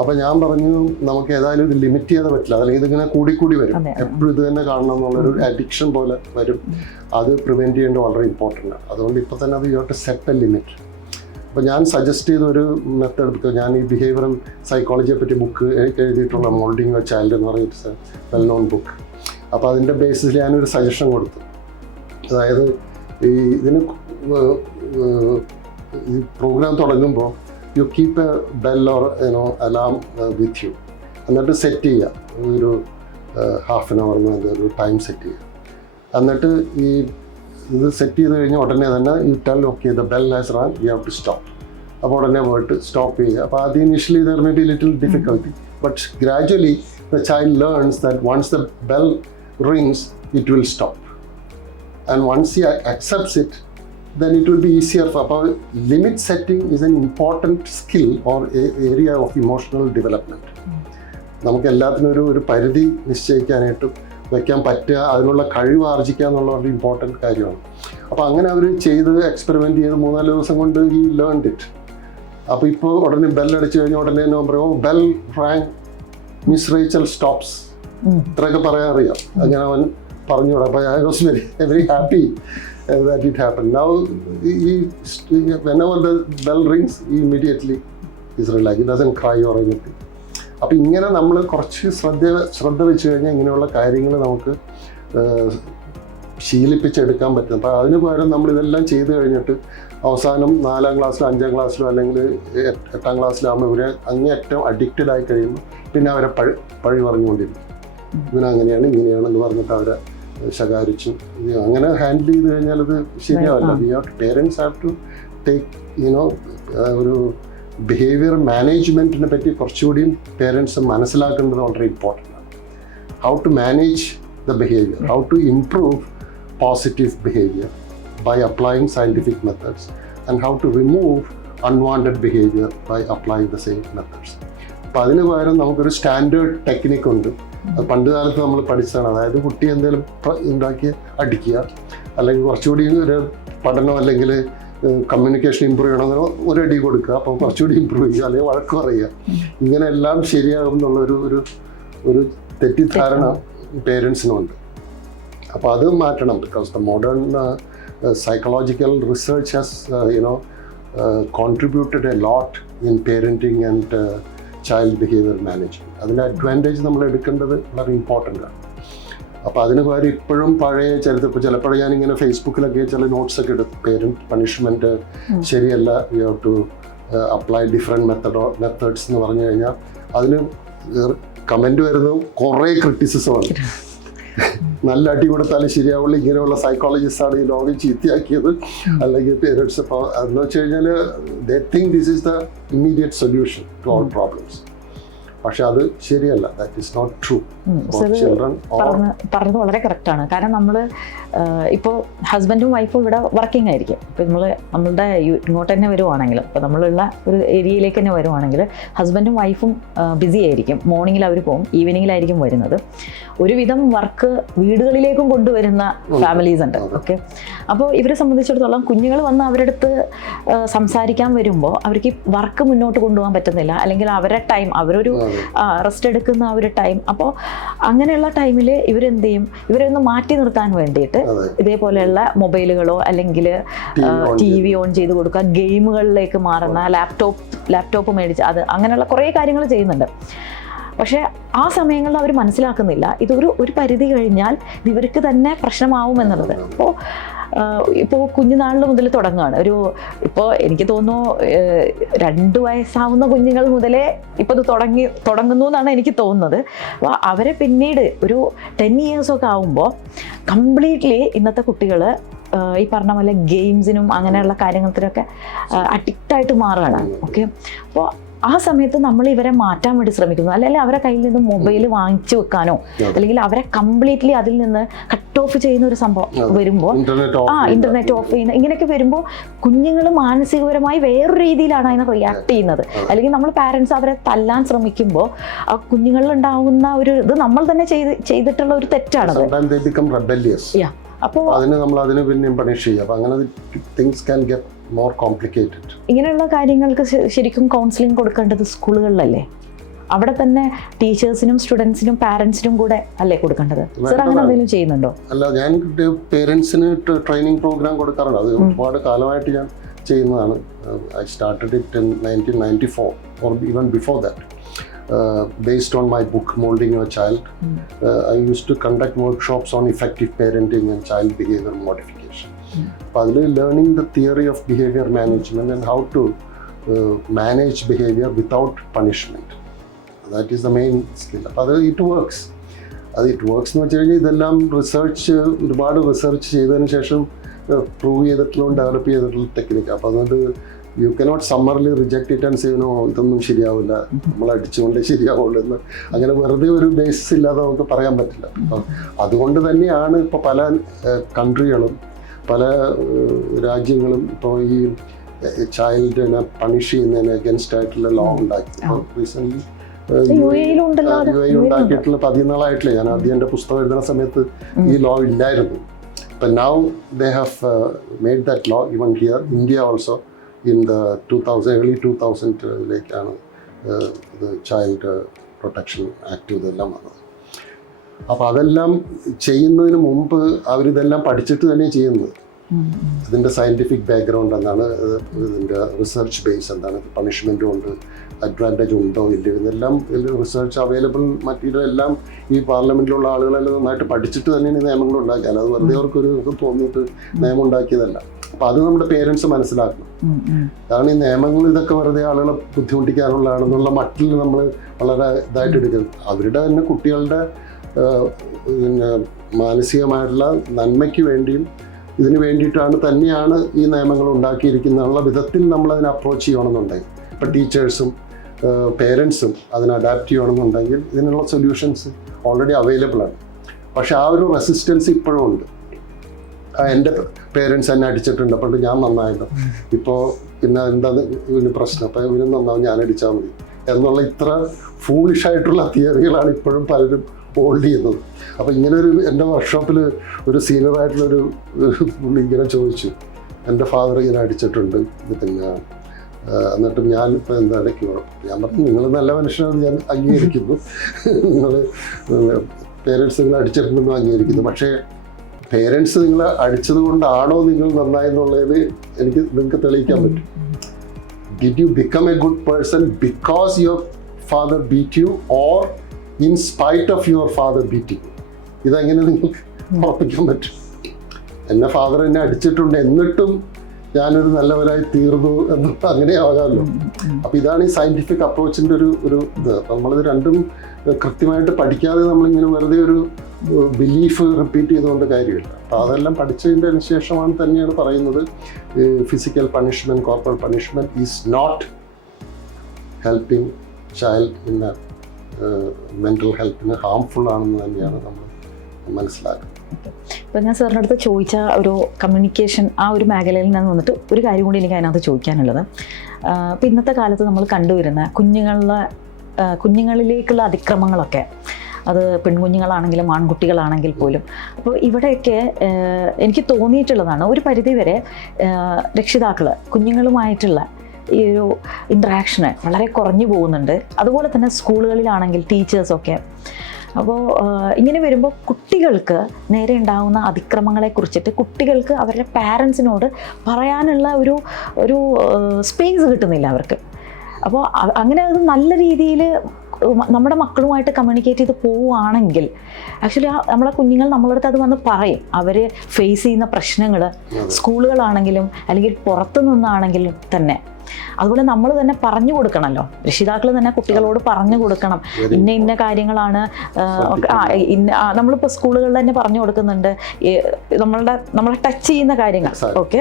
അപ്പോൾ ഞാൻ പറഞ്ഞു, നമുക്ക് ഏതായാലും ഇത് ലിമിറ്റ് ചെയ്യാതെ പറ്റില്ല, അല്ലെങ്കിൽ ഇതിങ്ങനെ കൂടിക്കൂടി വരും, എപ്പോഴും ഇത് തന്നെ കാണണം എന്നുള്ളൊരു അഡിക്ഷൻ പോലെ വരും. അത് പ്രിവെൻറ്റ് ചെയ്യേണ്ടത് വളരെ ഇമ്പോർട്ടൻ്റ് ആണ്. അതുകൊണ്ട് ഇപ്പോൾ തന്നെ അത് you have to set a limit. അപ്പോൾ ഞാൻ സജസ്റ്റ് ചെയ്തൊരു മെത്തേഡ് എടുക്കുക, ഞാൻ ഈ ബിഹേവിയറൽ സൈക്കോളജിയെ പറ്റി ബുക്ക് എഴുതിയിട്ടുള്ള മോൾഡിങ് എ ചൈൽഡ് എന്ന് പറഞ്ഞിട്ട് വെൽ നോൺ ബുക്ക്. അപ്പോൾ അതിൻ്റെ ബേസിസിൽ ഞാനൊരു സജഷൻ കൊടുത്തു. അതായത് ഇതിന് ഈ പ്രോഗ്രാം തുടങ്ങുമ്പോൾ you keep A bell or alarm with you, എന്നിട്ട് സെറ്റ് ചെയ്യുക, ഒരു ഹാഫ് ആൻ അവർ ഒരു ടൈം സെറ്റ് ചെയ്യുക. എന്നിട്ട് ഈ ഇത് സെറ്റ് ചെയ്ത് കഴിഞ്ഞാൽ ഉടനെ തന്നെ you tell okay the bell has run, you have to stop. അപ്പോൾ ഉടനെ പോയിട്ട് സ്റ്റോപ്പ് ചെയ്യുക. അപ്പോൾ ആദ്യം initially there may be little difficulty, but gradually the child learns that once the bell rings it will stop, and once he accepts it then it will be easier for. Appo limit setting is an important skill or area of emotional development. നമുക്ക് എല്ലാത്തിനും ഒരു പരിധി നിശ്ചയിക്കാനായിട്ടും വയ്ക്കാൻ പറ്റുക, അതിനുള്ള കഴിവ് ആർജിക്കുക എന്നുള്ള ഒരു ഇമ്പോർട്ടൻറ്റ് കാര്യമാണ്. അപ്പോൾ അങ്ങനെ അവർ ചെയ്ത് എക്സ്പെരിമെൻറ്റ് ചെയ്ത് 3-4 ദിവസം കൊണ്ട് ഈ ലേൺഡ് ഇറ്റ്. അപ്പോൾ ഇപ്പോൾ ഉടനെ ബെല്ലടിച്ച് കഴിഞ്ഞാൽ ഉടനെ തന്നെ പറയും, bell rang, miss Rachel stops, ഇത്രയൊക്കെ പറയാൻ അറിയാം. അങ്ങനെ അവൻ പറഞ്ഞുകൂടാ. അപ്പോൾ I was very happy that it happen. Now whenever the bell rings he immediately is relaxed, he doesn't cry or anything. അപ്പോൾ ഇങ്ങനെ നമ്മൾ കുറച്ച് ശ്രദ്ധ വെച്ച് കഴിഞ്ഞാൽ ഇങ്ങനെയുള്ള കാര്യങ്ങൾ നമുക്ക് ശീലിപ്പിച്ചെടുക്കാൻ പറ്റും. അപ്പോൾ അതിന് പകരം നമ്മളിതെല്ലാം ചെയ്ത് കഴിഞ്ഞിട്ട് അവസാനം 4ാം ക്ലാസ്സിലോ 5ാം ക്ലാസ്സിലോ അല്ലെങ്കിൽ 8ാം ക്ലാസ്സിലാകുമ്പോൾ ഇവരെ അങ്ങേയറ്റം അഡിക്റ്റഡ് ആയി കഴിയുമ്പോൾ പിന്നെ അവരെ പഴി പറഞ്ഞുകൊണ്ടിരിക്കും. ഇവനങ്ങനെയാണ് ഇങ്ങനെയാണെന്ന് പറഞ്ഞിട്ട് അവരെ ശകാരിച്ചു. അങ്ങനെ ഹാൻഡിൽ ചെയ്ത് കഴിഞ്ഞാൽ അത് ശരിയാവില്ല. പേരൻസ് ഹാവ് ടു ടേക്ക് ഒരു ബിഹേവിയർ മാനേജ്മെൻറ്റിനെ പറ്റി കുറച്ചുകൂടിയും പേരൻസ് മനസ്സിലാക്കേണ്ടത് വളരെ ഇമ്പോർട്ടൻ്റ് ആണ്. How to manage the behaviour, how to improve positive behaviour by applying scientific methods, and how to remove unwanted behavior by applying the same methods. അപ്പോൾ അതിന് പകരം നമുക്കൊരു സ്റ്റാൻഡേർഡ് ടെക്നിക്ക് ഉണ്ട്. അത് പണ്ട് കാലത്ത് നമ്മൾ പഠിച്ചതാണ്. അതായത് കുട്ടി എന്തെങ്കിലും ഉണ്ടാക്കി അടിക്കുക, അല്ലെങ്കിൽ കുറച്ചുകൂടി ഒരു പഠനം അല്ലെങ്കിൽ കമ്മ്യൂണിക്കേഷൻ ഇമ്പ്രൂവ് ചെയ്യണമെന്നോ ഒരു അടി കൊടുക്കുക, അപ്പോൾ കുറച്ചുകൂടി ഇമ്പ്രൂവ് ചെയ്യുക, അല്ലെങ്കിൽ വഴക്ക് പറയുക. ഇങ്ങനെ എല്ലാം ശരിയാകും എന്നുള്ളൊരു ഒരു തെറ്റിദ്ധാരണ പേരൻസിനുണ്ട്. അപ്പോൾ അത് മാറ്റണം. Because the modern psychological research has contributed a lot in parenting and child behavior management. അതിൻ്റെ അഡ്വാൻറ്റേജ് നമ്മൾ എടുക്കേണ്ടത് വളരെ ഇമ്പോർട്ടൻ്റ് ആണ്. അപ്പോൾ അതിന് പകരം ഇപ്പോഴും പഴയ ചരിത്രം, ചിലപ്പോൾ ഞാനിങ്ങനെ ഫേസ്ബുക്കിലൊക്കെ ചില നോട്ട്സൊക്കെ എടുത്തു. പേരൻറ്റ് പണിഷ്മെൻറ്റ് ശരിയല്ല, you have to apply different methods എന്ന് പറഞ്ഞു കഴിഞ്ഞാൽ അതിന് കമൻറ്റ് വരുന്നത് കുറേ ക്രിറ്റിസിസമാണ്. നല്ല അടി കൊടുത്താലും ശരിയാവുള്ളൂ, ഇങ്ങനെയുള്ള സൈക്കോളജിസ്റ്റാണ് ഈ ലോകം ചീത്തയാക്കിയത്, അല്ലെങ്കിൽ പേരൻസ്. അപ്പോൾ എന്ന് വെച്ച് കഴിഞ്ഞാൽ they think this is the immediate solution to all problems. പക്ഷെ അത് ശരിയല്ല. That is not true. പറഞ്ഞത് വളരെ കറക്റ്റാണ്. കാരണം നമ്മൾ ഇപ്പോൾ ഹസ്ബൻഡും വൈഫും ഇവിടെ വർക്കിംഗ് ആയിരിക്കും. ഇപ്പോൾ നമ്മളുടെ ഇങ്ങോട്ട് തന്നെ വരുവാണെങ്കിൽ, ഇപ്പോൾ നമ്മളുള്ള ഒരു ഏരിയയിലേക്ക് തന്നെ വരുവാണെങ്കിൽ ഹസ്ബൻഡും വൈഫും ബിസി ആയിരിക്കും. മോർണിംഗിൽ അവർ പോകും, ഈവനിങ്ങിലായിരിക്കും വരുന്നത്. ഒരുവിധം വർക്ക് വീടുകളിലേക്കും കൊണ്ടുവരുന്ന ഫാമിലീസ് ഉണ്ട്. ഓക്കെ, അപ്പോൾ ഇവരെ സംബന്ധിച്ചിടത്തോളം കുഞ്ഞുങ്ങൾ വന്ന് അവരുടെ അടുത്ത് സംസാരിക്കാൻ വരുമ്പോൾ അവർക്ക് വർക്ക് മുന്നോട്ട് കൊണ്ടുപോകാൻ പറ്റുന്നില്ല, അല്ലെങ്കിൽ അവരുടെ ടൈം, അവരൊരു റെസ്റ്റ് എടുക്കുന്ന ആ ഒരു ടൈം. അപ്പോൾ അങ്ങനെയുള്ള ടൈമിൽ ഇവരെന്ത് ചെയ്യും, ഇവരെ ഒന്ന് മാറ്റി നിർത്താൻ വേണ്ടിയിട്ട് ഇതേപോലെയുള്ള മൊബൈലുകളോ അല്ലെങ്കിൽ TV ഓൺ ചെയ്ത് കൊടുക്കുക, ഗെയിമുകളിലേക്ക് മാറുന്ന ലാപ്ടോപ്പ് മേടിച്ച് അത് അങ്ങനെയുള്ള കുറേ കാര്യങ്ങൾ ചെയ്യുന്നുണ്ട്. പക്ഷേ ആ സമയങ്ങളിൽ അവർ മനസ്സിലാക്കുന്നില്ല ഒരു പരിധി കഴിഞ്ഞാൽ ഇവർക്ക് തന്നെ പ്രശ്നമാവുമെന്നുള്ളത്. ഇപ്പോൾ കുഞ്ഞുനാളിൽ മുതൽ തുടങ്ങുകയാണ്. ഇപ്പോൾ എനിക്ക് തോന്നുന്നു 2 വയസ്സാവുന്ന കുഞ്ഞുങ്ങൾ മുതലേ ഇപ്പോൾ ഇത് തുടങ്ങുന്നു എന്നാണ് എനിക്ക് തോന്നുന്നത്. അപ്പോൾ അവരെ പിന്നീട് ഒരു 10 ഇയേഴ്സൊക്കെ ആകുമ്പോൾ കംപ്ലീറ്റ്ലി ഇന്നത്തെ കുട്ടികൾ ഈ പറഞ്ഞ പോലെ ഗെയിംസിനും അങ്ങനെയുള്ള കാര്യങ്ങൾക്കൊക്കെ അഡിക്റ്റായിട്ട് മാറുകയാണ്. ഓക്കെ, അപ്പോൾ ആ സമയത്ത് നമ്മൾ ഇവരെ മാറ്റാൻ വേണ്ടി ശ്രമിക്കുന്നു, അല്ലെങ്കിൽ അവരെ കയ്യിൽ നിന്ന് മൊബൈൽ വാങ്ങിച്ചു വെക്കാനോ, അല്ലെങ്കിൽ അവരെ കംപ്ലീറ്റ്ലി അതിൽ നിന്ന് കട്ട് ഓഫ് ചെയ്യുന്ന ഒരു സംഭവം വരുമ്പോൾ, ഇന്റർനെറ്റ് ഓഫ് ചെയ്യുന്ന ഇങ്ങനെയൊക്കെ വരുമ്പോൾ കുഞ്ഞുങ്ങൾ മാനസികപരമായി വേറൊരു രീതിയിലാണ് അതിനെ റിയാക്ട് ചെയ്യുന്നത്. അല്ലെങ്കിൽ നമ്മൾ പാരൻസ് അവരെ തല്ലാൻ ശ്രമിക്കുമ്പോൾ ആ കുഞ്ഞുങ്ങളിൽ ഉണ്ടാവുന്ന ഒരു ഇത് നമ്മൾ തന്നെ ചെയ്തിട്ടുള്ള ഒരു തെറ്റാണത്. അപ്പോൾ അതിന് പിന്നെയും പണിഷ് ചെയ്യുക. അപ്പോൾ അങ്ങനെ things can get more complicated. ഇങ്ങനെയുള്ള കാര്യങ്ങൾക്ക് ശരിക്കും കൗൺസിലിംഗ് കൊടുക്കേണ്ടത് സ്കൂളുകളിലല്ലേ? അവിടെ തന്നെ ടീച്ചേഴ്സിനും സ്റ്റുഡൻസിനും പാരൻസിനും കൂടെ അല്ലേ കൊടുക്കേണ്ടത്? സർ അങ്ങനെ എന്തെങ്കിലും ചെയ്യുന്നുണ്ടോ? അല്ല, ഞാൻ പേരൻസിന് ട്രെയിനിങ് പ്രോഗ്രാം കൊടുക്കാറുണ്ട്. അത് ഒരുപാട് കാലമായിട്ട് ഞാൻ ചെയ്യുന്നതാണ്. I started it in 1994 or even before that. Based on my book Molding Your Child, I used to conduct workshops on effective parenting and child behavior modification. അപ്പോൾ അതിൽ learning the theory of behaviour management and how to manage behaviour without punishment, that is the main skill. അപ്പോൾ അത് it works എന്ന് വെച്ച് കഴിഞ്ഞാൽ ഇതെല്ലാം ഒരുപാട് research ചെയ്തതിന് ശേഷം പ്രൂവ് ചെയ്തിട്ടുള്ള ഡെവലപ്പ് ചെയ്തിട്ടുള്ള ടെക്നിക്ക്. അപ്പോൾ അതുകൊണ്ട് you cannot summarily reject it and say no ഇതൊന്നും ശരിയാവില്ല, നമ്മൾ അടിച്ചുകൊണ്ടേ ശരിയാവുള്ളൂ എന്ന് അങ്ങനെ വെറുതെ ഒരു ബേസിസ് ഇല്ലാതെ നമുക്ക് പറയാൻ പറ്റില്ല. അപ്പം അതുകൊണ്ട് തന്നെയാണ് ഇപ്പോൾ പല കൺട്രികളും പല രാജ്യങ്ങളും ഇപ്പോൾ ഈ ചൈൽഡിനെ പണിഷ് ചെയ്യുന്നതിന് അഗൻസ്റ്റ് ആയിട്ടുള്ള ലോ ഉണ്ടാക്കി. ഇപ്പോൾ റീസെൻ്റ്ലി യു എ ഉണ്ടാക്കിയിട്ടുള്ള 10 നാളായിട്ടില്ല. ഞാൻ ആദ്യം എൻ്റെ പുസ്തകം എഴുതുന്ന സമയത്ത് ഈ ലോ ഇല്ലായിരുന്നു. But now they have made that law even here, India also. In the early 2000 the Child Protection Act ഇതെല്ലാം വന്നത്. അപ്പോൾ അതെല്ലാം ചെയ്യുന്നതിന് മുമ്പ് അവരിതെല്ലാം പഠിച്ചിട്ട് തന്നെ ചെയ്യുന്നത്. ഇതിൻ്റെ സയൻറ്റിഫിക് ബാക്ക്ഗ്രൗണ്ട് എന്താണ്, ഇതിൻ്റെ റിസർച്ച് ബേസ് എന്താണ്, പണിഷ്മെൻറ്റും ഉണ്ട്, അഡ്വാൻറ്റേജ് ഉണ്ടോ ഇല്ലയോ, ഇതെല്ലാം റിസർച്ച് അവൈലബിൾ മെറ്റീരിയൽ എല്ലാം ഈ പാർലമെൻറ്റിലുള്ള ആളുകളെല്ലാം നന്നായിട്ട് പഠിച്ചിട്ട് തന്നെയാണ് ഈ നിയമങ്ങൾ ഉണ്ടാക്കിയത്. അത് വെറുതെ അവർക്കൊരു ഇത് തോന്നിയിട്ട് നിയമം ഉണ്ടാക്കിയതല്ല. അപ്പോൾ അത് നമ്മുടെ പേരൻസ് മനസ്സിലാക്കണം. കാരണം ഈ നിയമങ്ങൾ ഇതൊക്കെ വെറുതെ ആളുകളെ ബുദ്ധിമുട്ടിക്കാനുള്ളതാണെന്നുള്ള മട്ടിൽ നമ്മൾ വളരെ ഇതായിട്ട് എടുക്കുന്നത്. അവരുടെ തന്നെ കുട്ടികളുടെ പിന്നെ മാനസികമായിട്ടുള്ള നന്മയ്ക്ക് വേണ്ടിയും ഇതിന് വേണ്ടിയിട്ടാണ് തന്നെയാണ് ഈ നിയമങ്ങൾ ഉണ്ടാക്കിയിരിക്കുന്നുള്ള വിധത്തിൽ നമ്മളതിനെ അപ്രോച്ച് ചെയ്യണമെന്നുണ്ടെങ്കിൽ, ഇപ്പോൾ ടീച്ചേഴ്സും പേരൻസും അതിനെ അഡാപ്റ്റ് ചെയ്യണമെന്നുണ്ടെങ്കിൽ ഇതിനുള്ള സൊല്യൂഷൻസ് ഓൾറെഡി അവൈലബിൾ ആണ്. പക്ഷെ ആ ഒരു റെസിസ്റ്റൻസ് ഇപ്പോഴും ഉണ്ട്. എൻ്റെ പേരൻസ് എന്നെ അടിച്ചിട്ടുണ്ട്, അപ്പോൾ ഞാൻ നന്നായല്ലോ, ഇപ്പോൾ പിന്നെ എന്താ ഇവന് പ്രശ്നം, അപ്പോൾ ഇവന് നന്നാവും, ഞാൻ അടിച്ചാൽ മതി എന്നുള്ള ഇത്ര ഫൂളിഷായിട്ടുള്ള തിയറികളാണ് ഇപ്പോഴും പലരും ഹോൾഡ് ചെയ്യുന്നത്. അപ്പോൾ ഇങ്ങനെ എൻ്റെ വർക്ക്ഷോപ്പിൽ ഒരു സീനിയറായിട്ടുള്ളൊരു പുള്ളി ഇങ്ങനെ ചോദിച്ചു, എൻ്റെ ഫാദർ ഇങ്ങനെ അടിച്ചിട്ടുണ്ട്, ഇത് പിന്നെ എന്നിട്ടും ഞാനിപ്പോൾ എന്താ ഇടയ്ക്ക് ഞാൻ പറഞ്ഞു, നിങ്ങൾ നല്ല മനുഷ്യനാണെന്ന് ഞാൻ അംഗീകരിക്കുന്നു, നിങ്ങൾ പേരൻസ് നിങ്ങൾ അടിച്ചിട്ടുണ്ടെന്ന് അംഗീകരിക്കുന്നു, പക്ഷേ പേരൻസ് നിങ്ങളെ അടിച്ചത് കൊണ്ടാണോ നിങ്ങൾ നന്നായെന്നുള്ളത് നിങ്ങൾക്ക് തെളിയിക്കാൻ പറ്റും. Did you become a good person because your father beat you or in spite of your father beating you? ഇതെങ്ങനെ നിങ്ങൾക്ക് ഉറപ്പിക്കാൻ പറ്റും? എന്നെ ഫാദർ എന്നെ അടിച്ചിട്ടുണ്ട് എന്നിട്ടും ഞാനൊരു നല്ലവരായി തീർന്നു എന്ന് അങ്ങനെ ആകാമല്ലോ. അപ്പം ഇതാണ് ഈ സയൻറ്റിഫിക് അപ്രോച്ചിൻ്റെ ഒരു ഇത്. നമ്മളിത് രണ്ടും കൃത്യമായിട്ട് പഠിക്കാതെ നമ്മളിങ്ങനെ വെറുതെ ഒരു ബിലീഫ് റിപ്പീറ്റ് ചെയ്തുകൊണ്ട് കാര്യമില്ല. അപ്പോൾ അതെല്ലാം പഠിച്ചതിൻ്റെ ശേഷമാണ് തന്നെയാണ് പറയുന്നത് physical punishment, corporal punishment is not helping child in mental ഹെൽത്തിന് ഹാംഫുൾ ആണെന്ന് തന്നെയാണ് നമ്മൾ മനസ്സിലാക്കുന്നത്. ഇപ്പോൾ ഞാൻ സാറിൻ്റെ അടുത്ത് ചോദിച്ച ഒരു കമ്മ്യൂണിക്കേഷൻ ആ ഒരു മേഖലയിൽ നിന്ന് വന്നിട്ട് ഒരു കാര്യം കൂടി എനിക്ക് അതിനകത്ത് ചോദിക്കാനുള്ളത്, ഇപ്പോൾ ഇന്നത്തെ കാലത്ത് നമ്മൾ കണ്ടുവരുന്ന കുഞ്ഞുങ്ങളിലേക്കുള്ള അതിക്രമങ്ങളൊക്കെ, അത് പെൺകുഞ്ഞുങ്ങളാണെങ്കിലും ആൺകുട്ടികളാണെങ്കിൽ പോലും, അപ്പോൾ ഇവിടെയൊക്കെ എനിക്ക് തോന്നിയിട്ടുള്ളതാണ് ഒരു പരിധിവരെ രക്ഷിതാക്കൾ കുഞ്ഞുങ്ങളുമായിട്ടുള്ള ഈ ഒരു ഇൻട്രാക്ഷന് വളരെ കുറഞ്ഞു പോകുന്നുണ്ട്. അതുപോലെ തന്നെ സ്കൂളുകളിലാണെങ്കിൽ ടീച്ചേഴ്സൊക്കെ. അപ്പോൾ ഇങ്ങനെ വരുമ്പോൾ കുട്ടികൾക്ക് നേരെ ഉണ്ടാകുന്ന അതിക്രമങ്ങളെ കുറിച്ചിട്ട് കുട്ടികൾക്ക് അവരുടെ പാരൻസിനോട് പറയാനുള്ള ഒരു സ്പേസ് കിട്ടുന്നില്ല അവർക്ക്. അപ്പോൾ അങ്ങനെ അത് നല്ല രീതിയിൽ നമ്മുടെ മക്കളുമായിട്ട് കമ്മ്യൂണിക്കേറ്റ് ചെയ്ത് പോവുകയാണെങ്കിൽ ആക്ച്വലി നമ്മളെ കുഞ്ഞുങ്ങൾ നമ്മളടുത്ത് അത് വന്ന് പറയും. അവർ ഫേസ് ചെയ്യുന്ന പ്രശ്നങ്ങൾ സ്കൂളുകളാണെങ്കിലും അല്ലെങ്കിൽ പുറത്തു നിന്നാണെങ്കിലും തന്നെ. അതുപോലെ നമ്മൾ തന്നെ പറഞ്ഞു കൊടുക്കണമല്ലോ, രക്ഷിതാക്കൾ തന്നെ കുട്ടികളോട് പറഞ്ഞു കൊടുക്കണം, ഇന്ന കാര്യങ്ങളാണ്. നമ്മളിപ്പോൾ സ്കൂളുകളിൽ തന്നെ പറഞ്ഞു കൊടുക്കുന്നുണ്ട് നമ്മളെ ടച്ച് ചെയ്യുന്ന കാര്യങ്ങൾ, ഓക്കെ,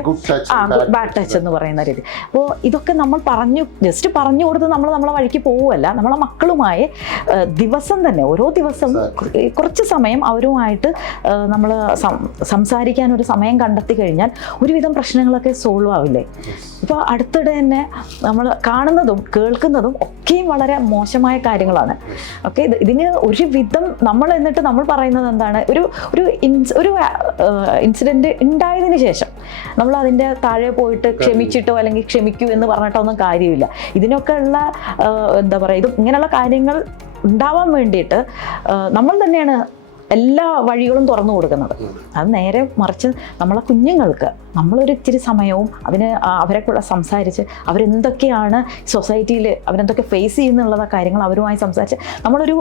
ബാഡ് ടച്ച് എന്ന് പറയുന്ന രീതി. അപ്പോൾ ഇതൊക്കെ നമ്മൾ ജസ്റ്റ് പറഞ്ഞു കൊടുത്ത് നമ്മളെ വഴിക്ക് പോവുമല്ല, നമ്മളെ മക്കളുമായി ദിവസം തന്നെ ഓരോ ദിവസവും കുറച്ച് സമയം അവരുമായിട്ട് നമ്മൾ സംസാരിക്കാൻ ഒരു സമയം കണ്ടെത്തി കഴിഞ്ഞാൽ ഒരുവിധം പ്രശ്നങ്ങളൊക്കെ സോൾവ് ആവില്ലേ. ഇപ്പോൾ അടുത്തിടെ തന്നെ നമ്മൾ കാണുന്നതും കേൾക്കുന്നതും ഒക്കെയും വളരെ മോശമായ കാര്യങ്ങളാണ്. ഓക്കെ, ഇതിന് ഒരുവിധം നമ്മൾ എന്നിട്ട് നമ്മൾ പറയുന്നത് എന്താണ്, ഒരു ഇൻസിഡൻറ്റ് ഉണ്ടായതിനു ശേഷം നമ്മൾ അതിൻ്റെ താഴെ പോയിട്ട് ക്ഷമിച്ചിട്ടോ അല്ലെങ്കിൽ ക്ഷമിക്കൂ എന്ന് പറഞ്ഞിട്ടോ ഒന്നും കാര്യമില്ല. ഇതിനൊക്കെ ഉള്ള എന്താ പറയുക, ഇത് ഇങ്ങനെയുള്ള കാര്യങ്ങൾ ഉണ്ടാവാൻ വേണ്ടിയിട്ട് നമ്മൾ തന്നെയാണ് എല്ലാ വഴികളും തുറന്നു കൊടുക്കുന്നത്. അത് നേരെ മറിച്ച് നമ്മളെ കുഞ്ഞുങ്ങൾക്ക് നമ്മളൊരു ഇച്ചിരി സമയവും അവരെ കൂടെ സംസാരിച്ച് അവരെന്തൊക്കെയാണ് സൊസൈറ്റിയിൽ അവരെന്തൊക്കെ ഫേസ് ചെയ്യുന്നുള്ള കാര്യങ്ങൾ അവരുമായി സംസാരിച്ച് നമ്മളൊരു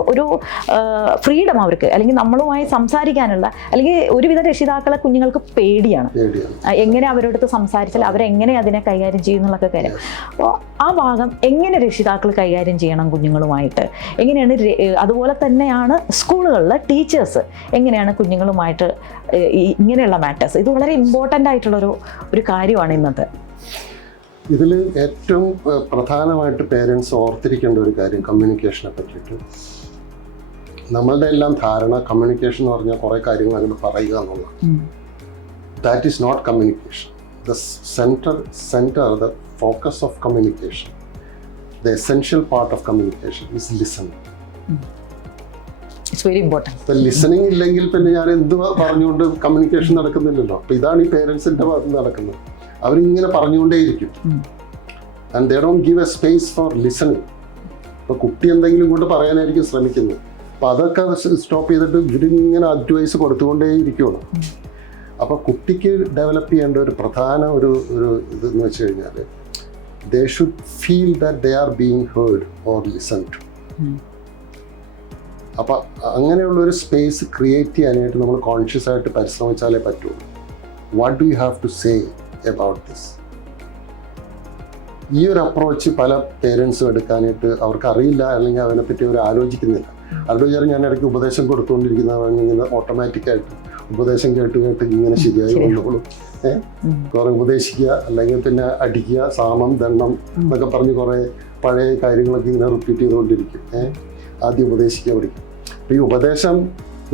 ഫ്രീഡം അവർക്ക്, അല്ലെങ്കിൽ നമ്മളുമായി സംസാരിക്കാനുള്ള, അല്ലെങ്കിൽ ഒരുവിധം രക്ഷിതാക്കളെ കുഞ്ഞുങ്ങൾക്ക് പേടിയാണ് എങ്ങനെ അവരോടത്ത് സംസാരിച്ചാൽ അവരെങ്ങനെ അതിനെ കൈകാര്യം ചെയ്യുന്നുള്ളൊക്കെ കാര്യം. അപ്പോൾ ആ ഭാഗം എങ്ങനെ രക്ഷിതാക്കൾ കൈകാര്യം ചെയ്യണം കുഞ്ഞുങ്ങളുമായിട്ട്, എങ്ങനെയാണ്, അതുപോലെ തന്നെയാണ് സ്കൂളുകളിലെ ടീച്ചേഴ്സ് എങ്ങനെയാണ് കുഞ്ഞുങ്ങളുമായിട്ട് ഇങ്ങനെയുള്ള മാറ്റേഴ്സ്, ഇത് വളരെ ഇമ്പോർട്ടൻ്റ് ആയിട്ടുള്ളൊരു കാര്യമാണ് ഇന്നത്തെ. ഇതിൽ ഏറ്റവും പ്രധാനമായിട്ട് പേരൻസ് ഓർത്തിരിക്കേണ്ട ഒരു കാര്യം കമ്മ്യൂണിക്കേഷനെ പറ്റിയിട്ട്, നമ്മളുടെ എല്ലാം ധാരണ കമ്മ്യൂണിക്കേഷൻ എന്ന് പറഞ്ഞാൽ കുറേ കാര്യങ്ങൾ അങ്ങനെ പറയുക എന്നുള്ളതാണ്. That is not communication. The the focus of communication, the essential part of communication is listening. It's very important. ഇപ്പം ലിസണിങ് ഇല്ലെങ്കിൽ പിന്നെ ഞാൻ എന്ത് പറഞ്ഞുകൊണ്ട് കമ്മ്യൂണിക്കേഷൻ നടക്കുന്നില്ലല്ലോ. അപ്പോൾ ഇതാണ് ഈ പേരൻസിൻ്റെ ഭാഗത്ത് നടക്കുന്നത്. അവരിങ്ങനെ പറഞ്ഞുകൊണ്ടേയിരിക്കും, and they don't give a space for listening. ഇപ്പോൾ കുട്ടി എന്തെങ്കിലും കൊണ്ട് പറയാനായിരിക്കും ശ്രമിക്കുന്നത്, അപ്പോൾ അതൊക്കെ സ്റ്റോപ്പ് ചെയ്തിട്ട് ഇവരിങ്ങനെ അഡ്വൈസ് കൊടുത്തുകൊണ്ടേയിരിക്കുകയാണ്. അപ്പോൾ കുട്ടിക്ക് ഡെവലപ്പ് ചെയ്യേണ്ട ഒരു പ്രധാന ഒരു ഇതെന്ന് വെച്ച് കഴിഞ്ഞാൽ, they should feel that they are being heard or listen to. അപ്പോൾ അങ്ങനെയുള്ളൊരു സ്പേസ് ക്രിയേറ്റ് ചെയ്യാനായിട്ട് നമ്മൾ കോൺഷ്യസ് ആയിട്ട് പരിശ്രമിച്ചാലേ പറ്റുള്ളൂ. What do you have to say about this? ഈ ഒരു അപ്രോച്ച് പല പേരൻസും എടുക്കാനായിട്ട് അവർക്ക് അറിയില്ല, അല്ലെങ്കിൽ അതിനെപ്പറ്റി അവർ ആലോചിക്കുന്നില്ല. അവരുടെ വിചാരം ഞാൻ ഇടയ്ക്ക് ഉപദേശം കൊടുത്തുകൊണ്ടിരിക്കുന്നതാണ്, ഇങ്ങനെ ഓട്ടോമാറ്റിക്കായിട്ട് ഉപദേശം കേട്ട് കേട്ട് ഇങ്ങനെ ശരിയായി വന്നോളൂ. കുറെ ഉപദേശിക്കുക, അല്ലെങ്കിൽ പിന്നെ അടിക്കുക, സാമം ദണ്ണം എന്നൊക്കെ പറഞ്ഞ് കുറെ പഴയ കാര്യങ്ങളൊക്കെ ഇങ്ങനെ റിപ്പീറ്റ് ചെയ്തുകൊണ്ടിരിക്കും. ആദ്യം ഉപദേശിക്കുക പഠിക്കും. അപ്പോൾ ഈ ഉപദേശം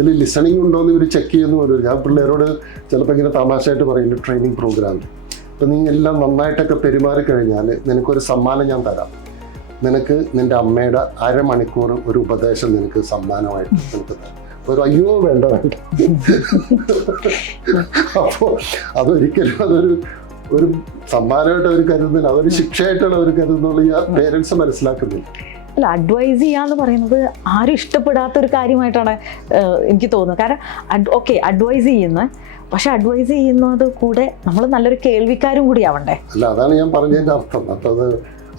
ഇതിൽ ലിസണിങ് ഉണ്ടോ എന്ന് ഇവർ ചെക്ക് ചെയ്യുന്നു പോലും. ഞാൻ പിള്ളേരോട് ചിലപ്പോൾ ഇങ്ങനെ തമാശയായിട്ട് പറയുന്നുണ്ട് ട്രെയിനിങ് പ്രോഗ്രാമിൽ, ഇപ്പം നീ എല്ലാം നന്നായിട്ടൊക്കെ പെരുമാറിക്കഴിഞ്ഞാൽ നിനക്കൊരു സമ്മാനം ഞാൻ തരാം. നിനക്ക് നിൻ്റെ അമ്മയുടെ അരമണിക്കൂർ ഒരു ഉപദേശം നിനക്ക് സമ്മാനമായിട്ട് നിനക്ക് തരാം. ഒരു അയ്യോ വേണ്ട വേണ്ട. അപ്പോൾ അതൊരിക്കലും ഒരു സമ്മാനമായിട്ട് അവർ കരുതുന്നില്ല, അതൊരു ശിക്ഷയായിട്ടാണ് അവർ കരുതുന്നുള്ള ഈ പേരൻസ് മനസ്സിലാക്കുന്നില്ല. അല്ല, അഡ്വൈസ് ചെയ്യാന്ന് പറയുന്നത് ആരും ഇഷ്ടപ്പെടാത്ത ഒരു കാര്യമായിട്ടാണ് എനിക്ക് തോന്നുന്നത്. കാരണം ഓക്കെ അഡ്വൈസ് ചെയ്യുന്ന, പക്ഷെ അഡ്വൈസ് ചെയ്യുന്നത് കൂടെ നമ്മൾ നല്ലൊരു കേൾവിക്കാരും കൂടി ആവണ്ടേ. അല്ല, അതാണ് ഞാൻ പറഞ്ഞതിൻ്റെ അർത്ഥം.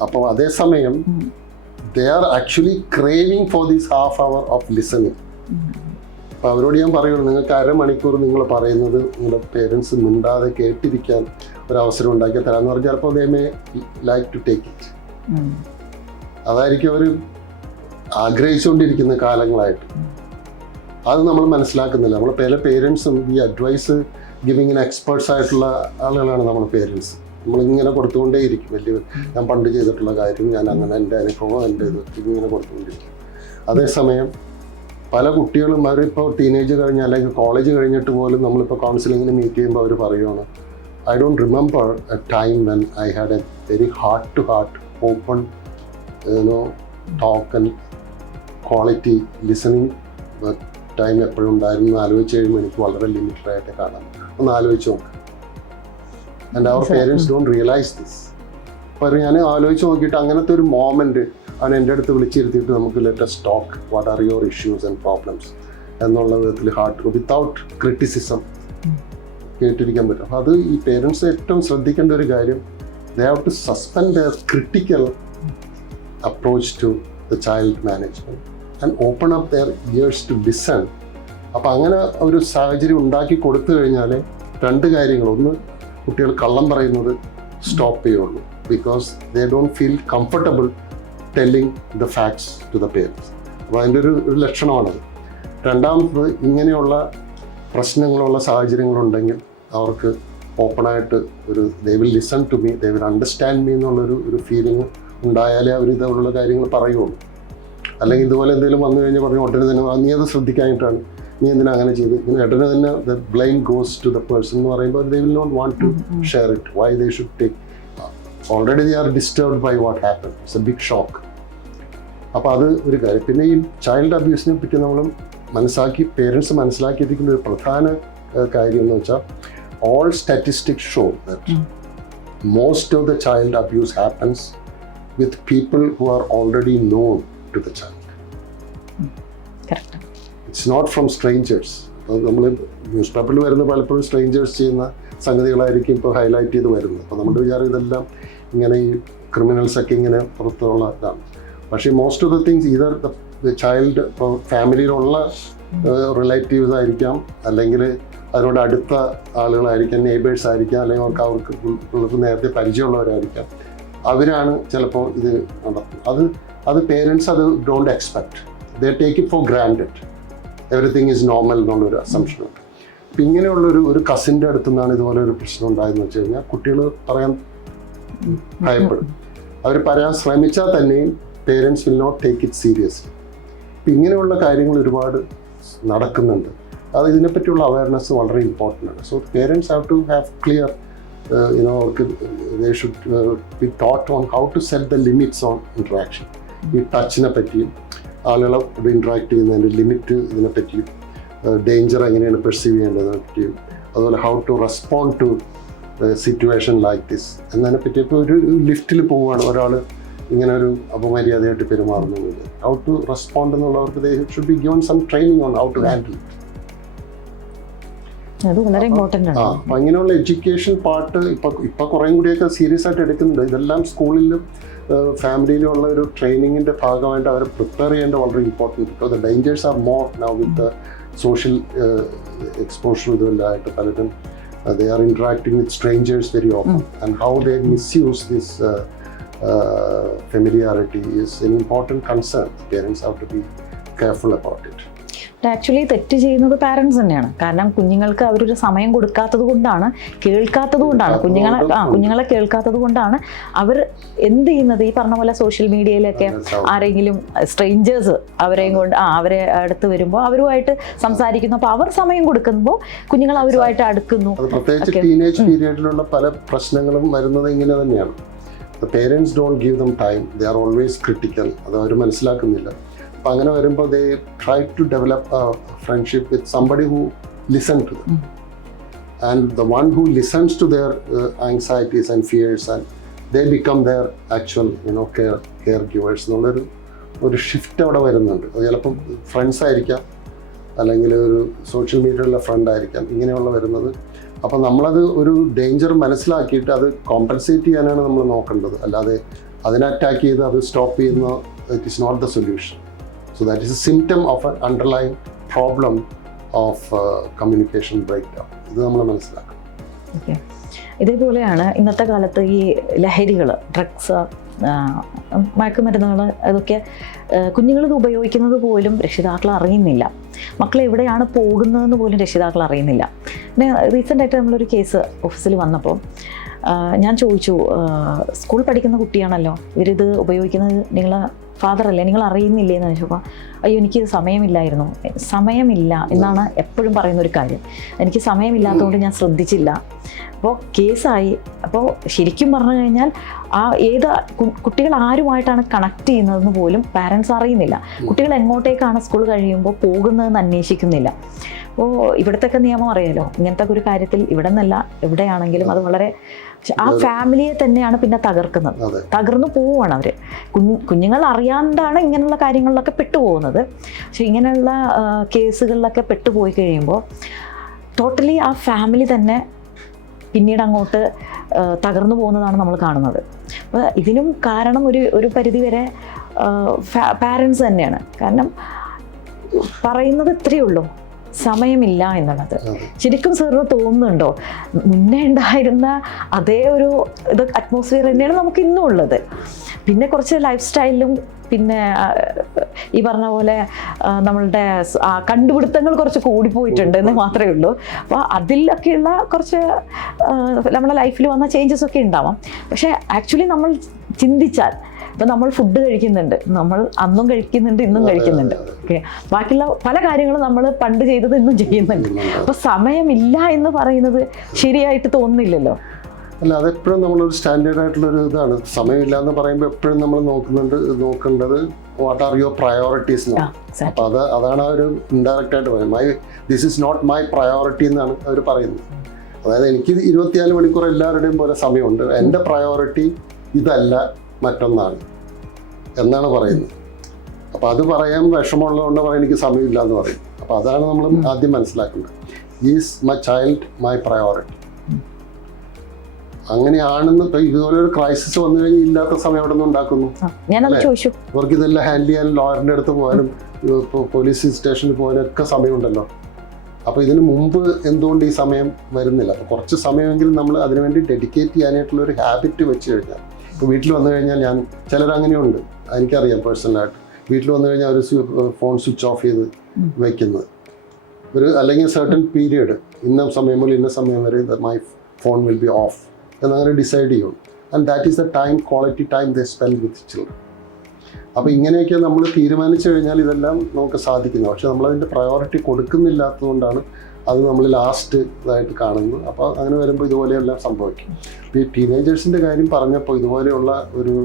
അപ്പോൾ അതേസമയം they are actually craving for this half hour of listening. അപ്പോൾ അവരോട് ഞാൻ പറയുള്ളൂ, നിങ്ങൾക്ക് അരമണിക്കൂർ നിങ്ങൾ പറയുന്നത് നിങ്ങളുടെ പേരൻസ് മിണ്ടാതെ കേട്ടിരിക്കാൻ ഒരവസരം ഉണ്ടാക്കി തരാമെന്ന് പറഞ്ഞാൽ ചിലപ്പോൾ they may like to take it. അതായിരിക്കും അവർ ആഗ്രഹിച്ചുകൊണ്ടിരിക്കുന്ന കാലങ്ങളായിട്ട്. അത് നമ്മൾ മനസ്സിലാക്കുന്നില്ല. നമ്മൾ പല പേരൻസും ഈ അഡ്വൈസ് ഗിവിങ്ങിന് എക്സ്പേർട്സ് ആയിട്ടുള്ള ആളുകളാണ് നമ്മൾ പേരൻസ്. നമ്മളിങ്ങനെ കൊടുത്തുകൊണ്ടേയിരിക്കും. ഞാൻ പണ്ട് ചെയ്തിട്ടുള്ള കാര്യം, ഞാൻ അങ്ങനെ എൻ്റെ അനുഭവം, എൻ്റെ ഇങ്ങനെ കൊടുത്തുകൊണ്ടിരിക്കും. അതേസമയം പല കുട്ടികളും അവരിപ്പോൾ ടീനേജ് കഴിഞ്ഞ് അല്ലെങ്കിൽ കോളേജ് കഴിഞ്ഞിട്ട് പോലും നമ്മളിപ്പോൾ കൗൺസിലിങ്ങിന് മീറ്റ് ചെയ്യുമ്പോൾ അവർ പറയുകയാണ്, I don't remember a time when I had a very heart to heart open talk and quality listening time എപ്പോഴും ഉണ്ടായിരുന്നു. ആലോചിച്ച് കഴിയുമ്പോൾ എനിക്ക് വളരെ ലിമിറ്റഡ് ആയിട്ട് കാണാം. ഒന്ന് ആലോചിച്ച് നോക്കാം. ആൻഡ് അവർ പേരൻസ് ഡോണ്ട് റിയലൈസ് ദിസ്. അപ്പോൾ ഞാൻ ആലോചിച്ച് നോക്കിയിട്ട് അങ്ങനത്തെ ഒരു മോമെൻറ്റ് അവൻ എൻ്റെ അടുത്ത് വിളിച്ചിരുത്തിയിട്ട് നമുക്ക് let's talk, what are your issues and problems എന്നുള്ള വിധത്തിൽ ഹാർട്ട് വിത്തൗട്ട് ക്രിറ്റിസിസം കേട്ടിരിക്കാൻ പറ്റും. അപ്പോൾ അത് ഈ പേരൻസ് ഏറ്റവും ശ്രദ്ധിക്കേണ്ട ഒരു കാര്യം, they have to suspend their critical approach to the child management and open up their ears to listen. അപ്പോൾ അങ്ങനെ ഒരു സാഹചര്യം ഉണ്ടാക്കി കൊടുത്തു കഴിഞ്ഞാൽ രണ്ട് കാര്യങ്ങൾ. ഒന്ന്, കുട്ടികൾ കള്ളം പറയുന്നത് സ്റ്റോപ്പ് ചെയ്യുള്ളൂ, because they don't feel comfortable telling the facts to the parents. അപ്പോൾ അതിൻ്റെ ഒരു ലക്ഷണമാണത്. രണ്ടാമത്, ഇങ്ങനെയുള്ള പ്രശ്നങ്ങളുള്ള സാഹചര്യങ്ങളുണ്ടെങ്കിൽ അവർക്ക് ഓപ്പണായിട്ട് they will listen to me, they will understand me എന്നുള്ളൊരു ഫീലിംഗ് ഉണ്ടായാലേ അവർ ഇതുപോലുള്ള കാര്യങ്ങൾ പറയുള്ളൂ. അല്ലെങ്കിൽ ഇതുപോലെ എന്തെങ്കിലും വന്നു കഴിഞ്ഞാൽ പറഞ്ഞു ഉടനെ തന്നെ നീ അത് ശ്രദ്ധിക്കാനായിട്ടാണ്, നീ എന്തിനാ അങ്ങനെ ചെയ്ത്, ഇങ്ങനെ ഉടനെ തന്നെ the blame goes to the person എന്ന് പറയുമ്പോൾ they will not want to share it. Why they should take, already they are disturbed by what happen. It's a big shock. അപ്പോൾ അത് ഒരു കാര്യം. പിന്നെ ഈ ചൈൽഡ് അബ്യൂസിനെ പറ്റി നമ്മൾ പേരൻസ് മനസ്സിലാക്കിയിരിക്കുന്ന ഒരു പ്രധാന കാര്യം എന്ന് വെച്ചാൽ, all statistics show that most of the child abuse happens with people who are already known to the child. Correct. It's not from strangers. നമ്മൾ ന്യൂസ് പേപ്പറിൽ വരുന്ന പലപ്പോഴും സ്ട്രേഞ്ചേഴ്സ് ചെയ്യുന്ന സംഗതികളായിരിക്കും ഇപ്പോൾ ഹൈലൈറ്റ് ചെയ്ത് വരുന്നത്. അപ്പോൾ നമ്മുടെ വിചാരം ഇതെല്ലാം ഇങ്ങനെ ഈ ക്രിമിനൽസൊക്കെ ഇങ്ങനെ പുറത്തുള്ള ഇതാണ്. പക്ഷേ most of the things either the child ഇപ്പോൾ ഫാമിലിയിലുള്ള റിലേറ്റീവ്സ് ആയിരിക്കാം, അല്ലെങ്കിൽ അതിനോട് അടുത്ത ആളുകളായിരിക്കാം, നെയ്ബേഴ്സ് ആയിരിക്കാം, അല്ലെങ്കിൽ അവർക്ക് നേരത്തെ പരിചയമുള്ളവരായിരിക്കാം. അവരാണ് ചിലപ്പോൾ ഇത് നടത്തുന്നത്. അത് പേരൻസ് അത് don't expect, they take it for granted, everything is normal എന്നുള്ളൊരു അസംഷനുണ്ട്. അപ്പം ഇങ്ങനെയുള്ളൊരു കസിൻ്റെ അടുത്തു നിന്നാണ് ഇതുപോലെ ഒരു പ്രശ്നം ഉണ്ടായെന്ന് വെച്ച് കഴിഞ്ഞാൽ കുട്ടികൾ പറയാൻ ഭയപ്പെടും. അവർ പറയാൻ ശ്രമിച്ചാൽ തന്നെയും parents will not take it seriously. അപ്പം ഇങ്ങനെയുള്ള കാര്യങ്ങൾ ഒരുപാട് നടക്കുന്നുണ്ട്. അത് ഇതിനെപ്പറ്റിയുള്ള അവയർനെസ് വളരെ ഇമ്പോർട്ടൻ്റ് ആണ്. So parents have to have clear they should be taught on how to set the limits on interaction. ഈ ടച്ചിനെ പറ്റിയും ആളുകളോട് ഇൻട്രാക്ട് ചെയ്യുന്നതിൻ്റെ ലിമിറ്റ്, ഇതിനെപ്പറ്റിയും ഡേഞ്ചർ എങ്ങനെയാണ് പെർസീവ് ചെയ്യേണ്ടതിനെ പറ്റിയും, അതുപോലെ how to respond to situation like this എന്നതിനെ പറ്റി. ഇപ്പോൾ ഒരു ലിഫ്റ്റിൽ പോവുകയാണ് ഒരാൾ ഇങ്ങനെ ഒരു അപമര്യാദയായിട്ട് പെരുമാറുന്നത്, ഹൗ ടു റെസ്പോണ്ട് എന്നുള്ളവർക്ക് they should be given some training on how to handle it. അത് വളരെ ഇമ്പോർട്ടൻ്റ് ആണ്. അപ്പം അങ്ങനെയുള്ള എഡ്യൂക്കേഷൻ പാർട്ട് ഇപ്പം കുറേ കൂടിയൊക്കെ സീരിയസ് ആയിട്ട് എടുക്കുന്നുണ്ട്. ഇതെല്ലാം സ്കൂളിലും ഫാമിലിയിലും ഉള്ള ഒരു ട്രെയിനിങ്ങിൻ്റെ ഭാഗമായിട്ട് അവരെ പ്രിപ്പയർ ചെയ്യേണ്ടത് വളരെ important. Because the dangers are more now with the social exposure. ഇതെല്ലാമായിട്ട് പലരും they are interacting with strangers very open, and how they misuse this familiarity is an important concern. Parents have to be careful about it. Actually തെറ്റ് ചെയ്യുന്നത് parents തന്നെയാണ്. കാരണം കുഞ്ഞുങ്ങൾക്ക് അവരൊരു സമയം കൊടുക്കാത്തത് കൊണ്ടാണ്, കേൾക്കാത്തത് കൊണ്ടാണ്, കുഞ്ഞുങ്ങളെ കേൾക്കാത്തത് കൊണ്ടാണ് അവർ എന്ത് ചെയ്യുന്നത്. ഈ പറഞ്ഞ പോലെ സോഷ്യൽ മീഡിയയിലൊക്കെ ആരെങ്കിലും സ്ട്രേഞ്ചേഴ്സ് അവരെ അടുത്ത് വരുമ്പോൾ അവരുമായിട്ട് സംസാരിക്കുന്നു. അപ്പോൾ അവർ സമയം കൊടുക്കുമ്പോൾ കുഞ്ഞുങ്ങൾ അവരുമായിട്ട് അടുക്കുന്നു. പ്രത്യേകിച്ച് ടീനേജ് പീരിയഡിലുള്ള പല പ്രശ്നങ്ങളും വരുന്നത് ഇങ്ങനെ തന്നെയാണ്. The parents don't give them time. They are always critical. അത് അവർ മനസ്സിലാക്കുന്നില്ല. അപ്പം അങ്ങനെ വരുമ്പോൾ they try to develop a friendship with somebody who listens to them. And the one who listens to their anxieties and fears, and they become their actual caregivers എന്നുള്ളൊരു shift അവിടെ വരുന്നുണ്ട്. അത് ചിലപ്പം ഫ്രണ്ട്സ് ആയിരിക്കാം, അല്ലെങ്കിൽ ഒരു സോഷ്യൽ മീഡിയയിലുള്ള ഫ്രണ്ട് ആയിരിക്കാം, ഇങ്ങനെയുള്ള വരുന്നത്. അപ്പം നമ്മളത് ഒരു ഡേഞ്ചർ മനസ്സിലാക്കിയിട്ട് അത് കോമ്പൻസേറ്റ് ചെയ്യാനാണ് നമ്മൾ നോക്കേണ്ടത്. അല്ലാതെ അതിനെ അറ്റാക്ക് ചെയ്ത് അത് സ്റ്റോപ്പ് ചെയ്യുന്ന it is not the solution. So that is a symptom of an underlying problem of communication breakdown. ഇത് നമ്മൾ മനസ്സിലാക്കണം. ഓക്കെ, ഇതേപോലെയാണ് ഇന്നത്തെ കാലത്ത് ഈ ലഹരികൾ, ഡ്രഗ്സ്, മയക്കുമരുന്നുകൾ, അതൊക്കെ കുഞ്ഞുങ്ങളിത് ഉപയോഗിക്കുന്നത് പോലും രക്ഷിതാക്കൾ അറിയുന്നില്ല. മക്കൾ എവിടെയാണ് പോകുന്നതെന്ന് പോലും രക്ഷിതാക്കൾ അറിയുന്നില്ല. പിന്നെ റീസെൻ്റായിട്ട് നമ്മളൊരു കേസ് ഓഫീസിൽ വന്നപ്പോൾ ഞാൻ ചോദിച്ചു, സ്കൂൾ പഠിക്കുന്ന കുട്ടിയാണല്ലോ, ഇവരിത് ഉപയോഗിക്കുന്നത് നിങ്ങൾ ഫാദർ അല്ലേ, നിങ്ങൾ അറിയുന്നില്ലേ എന്ന് ചോദിച്ചപ്പോൾ അയ്യോ എനിക്ക് സമയമില്ലായിരുന്നു. സമയമില്ല എന്നാണ് എപ്പോഴും പറയുന്നൊരു കാര്യം. എനിക്ക് സമയമില്ലാത്തതുകൊണ്ട് ഞാൻ ശ്രദ്ധിച്ചില്ല. അപ്പോൾ കേസായി. അപ്പോൾ ശരിക്കും പറഞ്ഞു കഴിഞ്ഞാൽ കുട്ടികൾ ആരുമായിട്ടാണ് കണക്ട് ചെയ്യുന്നതെന്ന് പോലും പാരൻസ് അറിയുന്നില്ല. കുട്ടികൾ എങ്ങോട്ടേക്കാണ് സ്കൂൾ കഴിയുമ്പോൾ പോകുന്നതെന്ന് അന്വേഷിക്കുന്നില്ല. അപ്പോൾ ഇവിടത്തെയൊക്കെ നിയമം അറിയാലോ, ഇങ്ങനത്തെ ഒരു കാര്യത്തിൽ ഇവിടെ നിന്നല്ല എവിടെയാണെങ്കിലും അത് വളരെ ആ ഫാമിലിയെ തന്നെയാണ് പിന്നെ തകർക്കുന്നത്. തകർന്നു പോവുകയാണ് അവർ. കുഞ്ഞുങ്ങൾ അറിയാണ്ടാണ് ഇങ്ങനെയുള്ള കാര്യങ്ങളിലൊക്കെ പെട്ടുപോകുന്നത്. പക്ഷെ ഇങ്ങനെയുള്ള കേസുകളിലൊക്കെ പെട്ടുപോയി കഴിയുമ്പോൾ ടോട്ടലി ആ ഫാമിലി തന്നെ പിന്നീട് അങ്ങോട്ട് തകർന്നു പോകുന്നതാണ് നമ്മൾ കാണുന്നത്. അപ്പോൾ ഇതിനും കാരണം ഒരു പരിധിവരെ പാരൻസ് തന്നെയാണ്. കാരണം പറയുന്നത് ഇത്രയേ ഉള്ളൂ, സമയമില്ല എന്നുള്ളത്. ശരിക്കും സാറിന് തോന്നുന്നുണ്ടോ മുന്നേ ഉണ്ടായിരുന്ന അതേ ഒരു അറ്റ്മോസ്ഫിയർ തന്നെയാണ് നമുക്ക് ഇന്നും ഉള്ളത്? പിന്നെ കുറച്ച് ലൈഫ് സ്റ്റൈലിലും പിന്നെ ഈ പറഞ്ഞ പോലെ നമ്മളുടെ കണ്ടുപിടുത്തങ്ങൾ കുറച്ച് കൂടിപ്പോയിട്ടുണ്ട് എന്ന് മാത്രമേ ഉള്ളൂ. അപ്പോൾ അതിലൊക്കെയുള്ള കുറച്ച് നമ്മുടെ ലൈഫിൽ വന്ന ചേഞ്ചസ് ഒക്കെ ഉണ്ടാവാം. പക്ഷേ ആക്ച്വലി നമ്മൾ ചിന്തിച്ചാൽ ഇപ്പം നമ്മൾ ഫുഡ് കഴിക്കുന്നുണ്ട്, നമ്മൾ അന്നും കഴിക്കുന്നുണ്ട്, ഇന്നും കഴിക്കുന്നുണ്ട്. ഓക്കെ, ബാക്കിയുള്ള പല കാര്യങ്ങളും നമ്മൾ പണ്ട് ചെയ്തത് ഇന്നും ചെയ്യുന്നുണ്ട്. അപ്പോൾ സമയമില്ല എന്ന് പറയുന്നത് ശരിയായിട്ട് തോന്നുന്നില്ലല്ലോ. അല്ല, അതെപ്പോഴും നമ്മളൊരു സ്റ്റാൻഡേർഡ് ആയിട്ടുള്ളൊരു ഇതാണ്. സമയമില്ല എന്ന് പറയുമ്പോൾ എപ്പോഴും നമ്മൾ നോക്കേണ്ടത് വാട്ട് ആർ യുവർ പ്രയോറിറ്റീസ് എന്നാണ്. അപ്പോൾ അതാണ് അവർ ഇൻഡയറക്റ്റ് ആയിട്ട് പറയുന്നത്. This is not my priority എന്നാണ് അവർ പറയുന്നത്. അതായത് എനിക്ക് 24 മണിക്കൂർ എല്ലാവരുടെയും പോലെ സമയമുണ്ട്, എൻ്റെ പ്രയോറിറ്റി ഇതല്ല മറ്റൊന്നാണ് എന്നാണ് പറയുന്നത്. അപ്പോൾ അത് പറയാൻ വിഷമമുള്ളതുകൊണ്ട് പറയാൻ എനിക്ക് സമയമില്ല എന്ന് പറയും. അപ്പോൾ അതാണ് നമ്മൾ ആദ്യം മനസ്സിലാക്കേണ്ടത്. Is my child my priority? അങ്ങനെയാണെന്ന്. ഇപ്പം ഇതുപോലെ ഒരു ക്രൈസിസ് വന്നു കഴിഞ്ഞാൽ ഇല്ലാത്ത സമയം അവിടെ നിന്ന് ഉണ്ടാക്കുന്നു. അവർക്ക് ഇതെല്ലാം ഹാൻഡിൽ ചെയ്യാനും ലോയറിൻ്റെ അടുത്ത് പോകാനും പോലീസ് സ്റ്റേഷനിൽ പോകാനും ഒക്കെ സമയമുണ്ടല്ലോ. അപ്പോൾ ഇതിന് മുമ്പ് എന്തുകൊണ്ട് ഈ സമയം വരുന്നില്ല? അപ്പോൾ കുറച്ച് സമയമെങ്കിലും നമ്മൾ അതിനുവേണ്ടി ഡെഡിക്കേറ്റ് ചെയ്യാനായിട്ടുള്ളൊരു ഹാബിറ്റ് വെച്ച് കഴിഞ്ഞാൽ, ഇപ്പോൾ വീട്ടിൽ വന്നു കഴിഞ്ഞാൽ ചിലരങ്ങനെയുണ്ട്, എനിക്കറിയാം പേഴ്സണലായിട്ട്. വീട്ടിൽ വന്നു കഴിഞ്ഞാൽ അവർ ഫോൺ സ്വിച്ച് ഓഫ് ചെയ്ത് വയ്ക്കുന്നത്, അല്ലെങ്കിൽ സർട്ടൻ പീരിയഡ്, ഇന്ന സമയം മുതൽ ഇന്ന സമയം വരെ my phone will be off എന്നങ്ങനെ ഡിസൈഡ് ചെയ്യും. And that is the time, quality time they spend with children. അപ്പോൾ ഇങ്ങനെയൊക്കെ നമ്മൾ തീരുമാനിച്ചു കഴിഞ്ഞാൽ ഇതെല്ലാം നമുക്ക് സാധിക്കുന്നത്. പക്ഷെ നമ്മളതിൻ്റെ പ്രയോറിറ്റി കൊടുക്കുന്നില്ലാത്തതുകൊണ്ടാണ് അത് നമ്മൾ ലാസ്റ്റ് ഇതായിട്ട് കാണുന്നത്. അപ്പോൾ അങ്ങനെ വരുമ്പോൾ ഇതുപോലെയെല്ലാം സംഭവിക്കും. ഈ ടീനേജേഴ്സിൻ്റെ കാര്യം പറഞ്ഞപ്പോൾ ഇതുപോലെയുള്ള ഒരു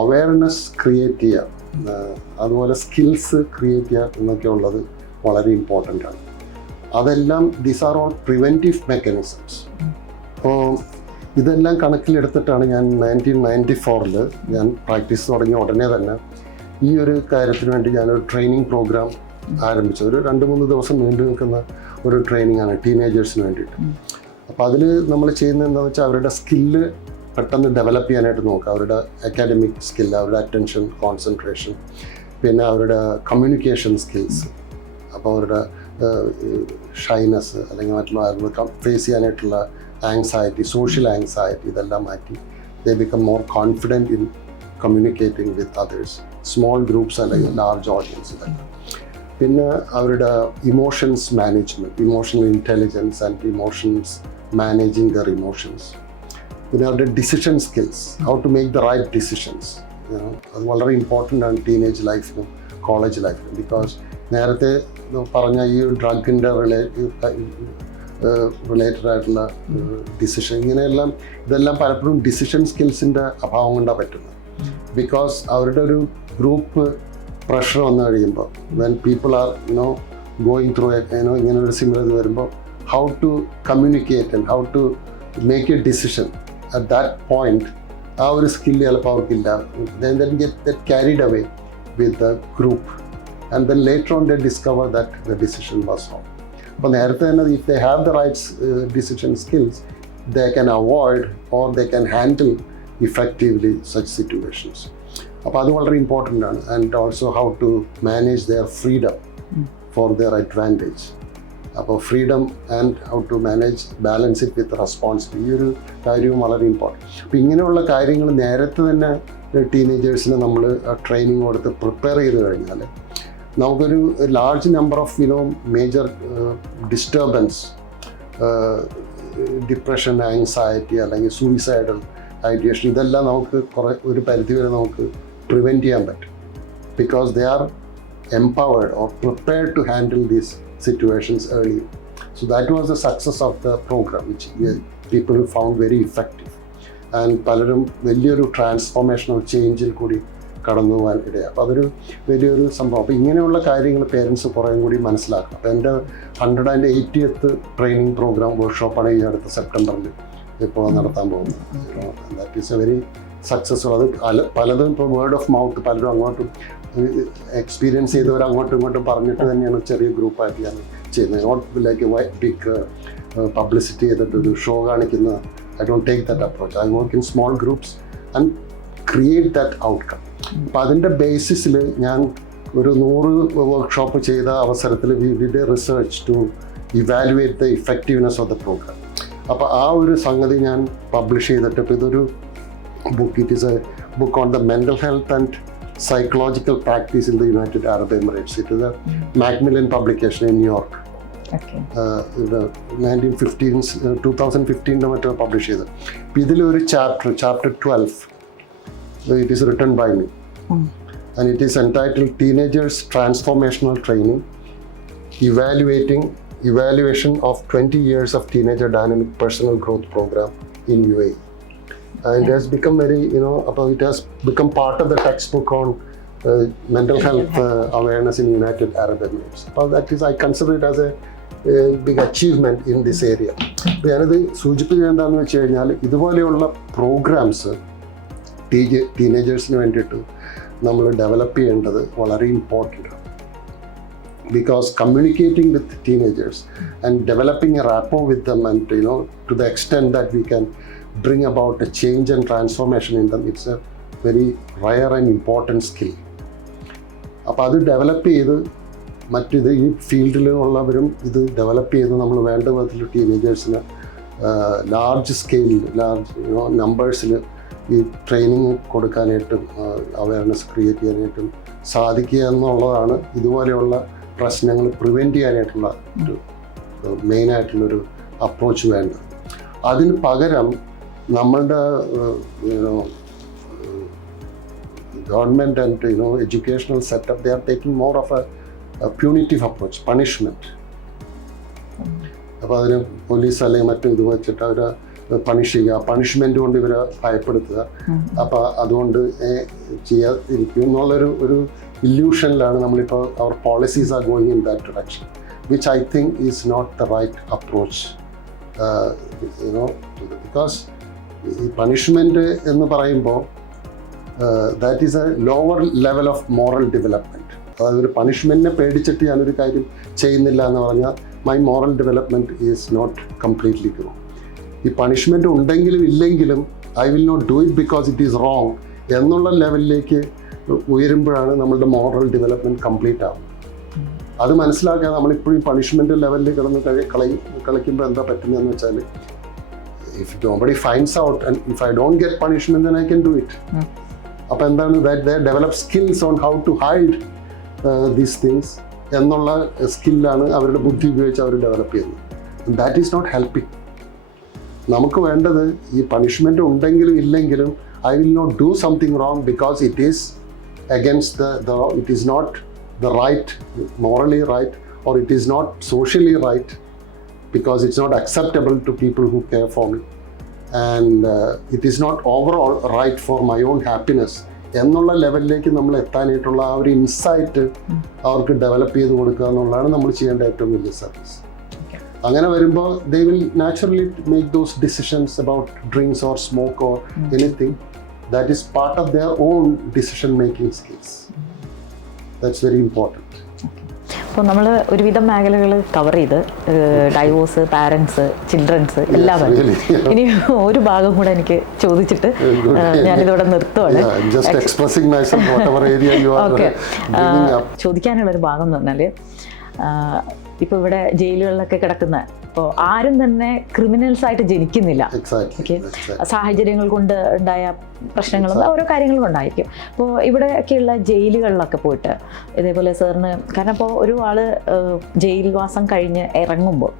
അവയർനെസ് ക്രിയേറ്റ് ചെയ്യുക, അതുപോലെ സ്കിൽസ് ക്രിയേറ്റ് ചെയ്യുക എന്നൊക്കെ ഉള്ളത് വളരെ ഇമ്പോർട്ടൻ്റ് ആണ്. അതെല്ലാം these are all preventive mechanisms. അപ്പോൾ ഇതെല്ലാം കണക്കിലെടുത്തിട്ടാണ് ഞാൻ 1994 ഞാൻ പ്രാക്ടീസ് തുടങ്ങിയ ഉടനെ തന്നെ ഈ ഒരു കാര്യത്തിന് വേണ്ടി ഞാനൊരു ട്രെയിനിങ് പ്രോഗ്രാം ആരംഭിച്ചത്. ഒരു 2-3 ദിവസം നീണ്ടു നിൽക്കുന്ന ഒരു ട്രെയിനിങ് ആണ് ടീനേജേഴ്സിന് വേണ്ടിയിട്ട്. അപ്പോൾ അതിൽ നമ്മൾ ചെയ്യുന്നത് എന്താണെന്ന് വെച്ചാൽ അവരുടെ സ്കില്ല് പെട്ടെന്ന് ഡെവലപ്പ് ചെയ്യാനായിട്ട് നോക്കുക. അവരുടെ അക്കാഡമിക് സ്കില്ല്, അവരുടെ അറ്റൻഷൻ, കോൺസെൻട്രേഷൻ, പിന്നെ അവരുടെ കമ്മ്യൂണിക്കേഷൻ സ്കിൽസ്, അപ്പോൾ അവരുടെ ഷൈനസ് അല്ലെങ്കിൽ മറ്റുള്ള ഫേസ് ചെയ്യാനായിട്ടുള്ള ആങ്സൈറ്റി, സോഷ്യൽ ആങ്സൈറ്റി, ഇതെല്ലാം മാറ്റി they become more confident in communicating with others. Small groups അല്ലെങ്കിൽ ലാർജ് ഓഡിയൻസ് ഇതൊക്കെ. പിന്നെ അവരുടെ emotions management, emotional intelligence and emotions managing their emotions. പിന്നെ അവരുടെ decision skills, how to make the right decisions. അത് വളരെ ഇമ്പോർട്ടൻ്റ് ആണ് ടീനേജ് ലൈഫിലും കോളേജ് ലൈഫിലും. ബിക്കോസ് നേരത്തെ പറഞ്ഞ ഈ ഡ്രഗിൻ്റെ റിലേറ്റഡ് ആയിട്ടുള്ള ഡിസിഷൻ, ഇതെല്ലാം പലപ്പോഴും ഡിസിഷൻ സ്കിൽസിൻ്റെ അഭാവം കൊണ്ടാണ് പറ്റുന്നത്. ബിക്കോസ് അവരുടെ ഒരു ഗ്രൂപ്പ് പ്രഷർ വന്നു കഴിയുമ്പോൾ, when people are going through ഇങ്ങനെ ഒരു സിമിലർ ഇത് വരുമ്പോൾ, how to communicate and how to make a decision at that point, ആ ഒരു സ്കില്ല് ചിലപ്പോൾ അവർക്കില്ല. then get carried away with the group and then later on they discover that the decision was wrong. അപ്പോൾ നേരത്തെ തന്നെ if they have the right decision skills, they can avoid or they can handle effectively such situations. അപ്പോൾ അത് വളരെ important ആണ്. And also how to manage their freedom for their advantage. അപ്പോൾ freedom and how to manage balance it with responsibility, ഈ ഒരു കാര്യവും വളരെ important. അപ്പോൾ ഇങ്ങനെയുള്ള കാര്യങ്ങൾ നേരത്തെ തന്നെ ടീനേജേഴ്സിന് നമ്മൾ ട്രെയിനിങ് കൊടുത്ത് പ്രിപ്പയർ ചെയ്ത് കഴിഞ്ഞാൽ നമുക്കൊരു large number of major disturbance, depression, anxiety അല്ലെങ്കിൽ സൂയിസൈഡൽ ഐഡിയേഷൻ, ഇതെല്ലാം നമുക്ക് ഒരു പരിധിവരെ നമുക്ക് പ്രിവെൻറ്റ് ചെയ്യാൻ പറ്റും. Because they are empowered or prepared to handle these situations early. So that was the success of the program, which people found very effective. And പലരും വലിയൊരു ട്രാൻസ്ഫോർമേഷണൽ ചേഞ്ചിൽ കൂടി കടന്നു പോകാൻ ഇടയാണ്. അപ്പോൾ അതൊരു വലിയൊരു സംഭവം. അപ്പോൾ ഇങ്ങനെയുള്ള കാര്യങ്ങൾ പേരൻസ് കുറേ കൂടി മനസ്സിലാക്കണം. അപ്പോൾ എൻ്റെ 180th ട്രെയിനിങ് പ്രോഗ്രാം വർക്ക്ഷോപ്പാണ് ഈ അടുത്ത സെപ്റ്റംബറിൽ ഇപ്പോൾ നടത്താൻ പോകുന്നത്. That is A very successful. അത് പലതും ഇപ്പോൾ വേർഡ് ഓഫ് മൗത്ത്, പലരും അങ്ങോട്ടും എക്സ്പീരിയൻസ് ചെയ്തവർ അങ്ങോട്ടും ഇങ്ങോട്ടും പറഞ്ഞിട്ട് തന്നെയാണ് ചെറിയ ഗ്രൂപ്പായിട്ട് ഞാൻ ചെയ്യുന്നത്. നോട്ട് ലൈക്ക് ബിഗ് പബ്ലിസിറ്റി ചെയ്തിട്ടൊരു ഷോ കാണിക്കുന്ന, I don't take that approach. I work in small groups and create that outcome. അപ്പോൾ അതിൻ്റെ ബേസിസിൽ ഞാൻ ഒരു 100 വർക്ക്ഷോപ്പ് ചെയ്ത അവസരത്തിൽ we did a research to evaluate the effectiveness of the program. അപ്പോൾ ആ ഒരു സംഗതി ഞാൻ പബ്ലിഷ് ചെയ്തിട്ട്, ഇപ്പോൾ ഇതൊരു book, it is a book on the mental health and psychological practice in the United Arab Emirates. It is a Macmillan publication in New York. Okay. 2015 മറ്റോ publish ചെയ്തത്. അപ്പോൾ ഇതിലൊരു chapter 12, it is written by me. And it is entitled Teenagers Transformational Training, Evaluation of 20 Years of Teenager Dynamic Personal Growth Program in UAE. And it has become very, it has become part of the textbook on mental health awareness in United Arab Emirates. Well, that is, I consider it as a big achievement in this area. അപ്പോൾ ഞാനത് സൂചിപ്പിച്ചത് എന്താണെന്ന് വെച്ച് കഴിഞ്ഞാൽ, ഇതുപോലെയുള്ള programmes ടീനേജേഴ്സിന് വേണ്ടിയിട്ട് നമ്മൾ develop ചെയ്യേണ്ടത് വളരെ ഇമ്പോർട്ടൻ്റ് ആണ്. Because communicating with teenagers and developing a rapport with them, and to the extent that we can bring about a change and transformation in them, it's a very rare and important skill. അപ്പോൾ അത് develop ചെയ്ത് മറ്റിത് ഈ ഫീൽഡിൽ ഉള്ളവരും ഇത് develop ചെയ്ത് നമ്മൾ വേണ്ട വിധത്തിൽ ടീനേജേഴ്സിന് ലാർജ് സ്കെയിലിൽ, ലാർജ് നമ്പേഴ്സിൽ ഈ ട്രെയിനിങ് കൊടുക്കാനായിട്ടും അവയർനെസ് ക്രിയേറ്റ് ചെയ്യാനായിട്ടും സാധിക്കുക എന്നുള്ളതാണ് ഇതുപോലെയുള്ള പ്രശ്നങ്ങൾ പ്രിവെൻറ്റ് ചെയ്യാനായിട്ടുള്ള ഒരു മെയിനായിട്ടുള്ളൊരു അപ്രോച്ച് വേണ്ടത്. അതിന് പകരം നമ്മളുടെ government and educational setup, they are taking more of A punitive approach, punishment. അപ്പോൾ അതിന് പോലീസ് അല്ലെങ്കിൽ മറ്റും ഇത് വെച്ചിട്ട് അവരെ പണിഷ് ചെയ്യുക, പണിഷ്മെൻറ്റ് കൊണ്ട് ഇവരെ ഭയപ്പെടുത്തുക. അപ്പോൾ അതുകൊണ്ട് ചെയ്യാതിരിക്കും എന്നുള്ളൊരു ഇല്യൂഷനിലാണ് നമ്മളിപ്പോൾ അവർ policies are going in that direction, which I think is not the right approach. Because ഈ പണിഷ്മെൻറ്റ് എന്ന് പറയുമ്പോൾ that is a lower level of moral development. അതൊരു പണിഷ്മെൻറ്റിനെ പേടിച്ചിട്ട് ഞാനൊരു കാര്യം ചെയ്യുന്നില്ല എന്ന് പറഞ്ഞാൽ my moral development is not completely grow. ഈ പണിഷ്മെൻറ്റ് ഉണ്ടെങ്കിലും ഇല്ലെങ്കിലും I will not do it because it is wrong എന്നുള്ള ലെവലിലേക്ക് ഉയരുമ്പോഴാണ് നമ്മളുടെ മോറൽ ഡെവലപ്മെൻറ്റ് കംപ്ലീറ്റ് ആവുന്നത്. അത് മനസ്സിലാക്കാൻ നമ്മളിപ്പോഴും പണിഷ്മെൻറ്റ് ലെവലിൽ കിടന്ന് കളിക്കുമ്പോൾ എന്താ പറ്റുന്നതെന്ന് വെച്ചാൽ, if nobody finds out and if I don't get punishment, then I can do it. അപ്പോൾ എന്താണ് that they develop skills on how to hide these things എന്നുള്ള സ്കില്ലാണ് അവരുടെ ബുദ്ധി ഉപയോഗിച്ച് അവർ ഡെവലപ്പ് ചെയ്യുന്നത്. That is not helping. നമുക്ക് വേണ്ടത് ഈ പണിഷ്മെൻ്റ് ഉണ്ടെങ്കിലും ഇല്ലെങ്കിലും I will not do something wrong because it is against it is not the right, morally right, or it is not socially right because it's not acceptable to people who care for me, and it is not overall right for my own happiness എന്നുള്ള ലെവലിലേക്ക് നമ്മൾ എത്താനായിട്ടുള്ള ആ ഒരു insight അവർക്ക് develop ചെയ്ത് കൊടുക്കുക എന്നുള്ളതാണ് നമ്മൾ ചെയ്യേണ്ട ഏറ്റവും വലിയ സർവീസ്. അങ്ങനെ വരുമ്പോൾ they will naturally make those decisions about drinks or smoke or anything that is part of their own decision making skills. That's very important. അപ്പോൾ നമ്മൾ ഒരുവിധം മേഖലകൾ കവർ ചെയ്ത് ഡൈവോഴ്സ്, പാരൻസ്, ചിൽഡ്രൻസ് എല്ലാം. ഇനി ഒരു ഭാഗം കൂടെ എനിക്ക് ചോദിച്ചിട്ട് ഞാനിതോടെ നിർത്തുവാണ്. ഓക്കെ, ചോദിക്കാനുള്ളൊരു ഭാഗം എന്ന് പറഞ്ഞാൽ ഇപ്പോൾ ഇവിടെ ജയിലുകളിലൊക്കെ കിടക്കുന്ന ഇപ്പോൾ ആരും തന്നെ ക്രിമിനൽസ് ആയിട്ട് ജനിക്കുന്നില്ല. ഓക്കെ, സാഹചര്യങ്ങൾ കൊണ്ട് ഉണ്ടായ പ്രശ്നങ്ങളും ഓരോ കാര്യങ്ങളും കൊണ്ടായിരിക്കും. അപ്പോൾ ഇവിടെയൊക്കെയുള്ള ജയിലുകളിലൊക്കെ പോയിട്ട് ഇതേപോലെ സാറിന്, കാരണം ഇപ്പോൾ ഒരു ആൾ ജയിൽവാസം കഴിഞ്ഞ് ഇറങ്ങുമ്പോൾ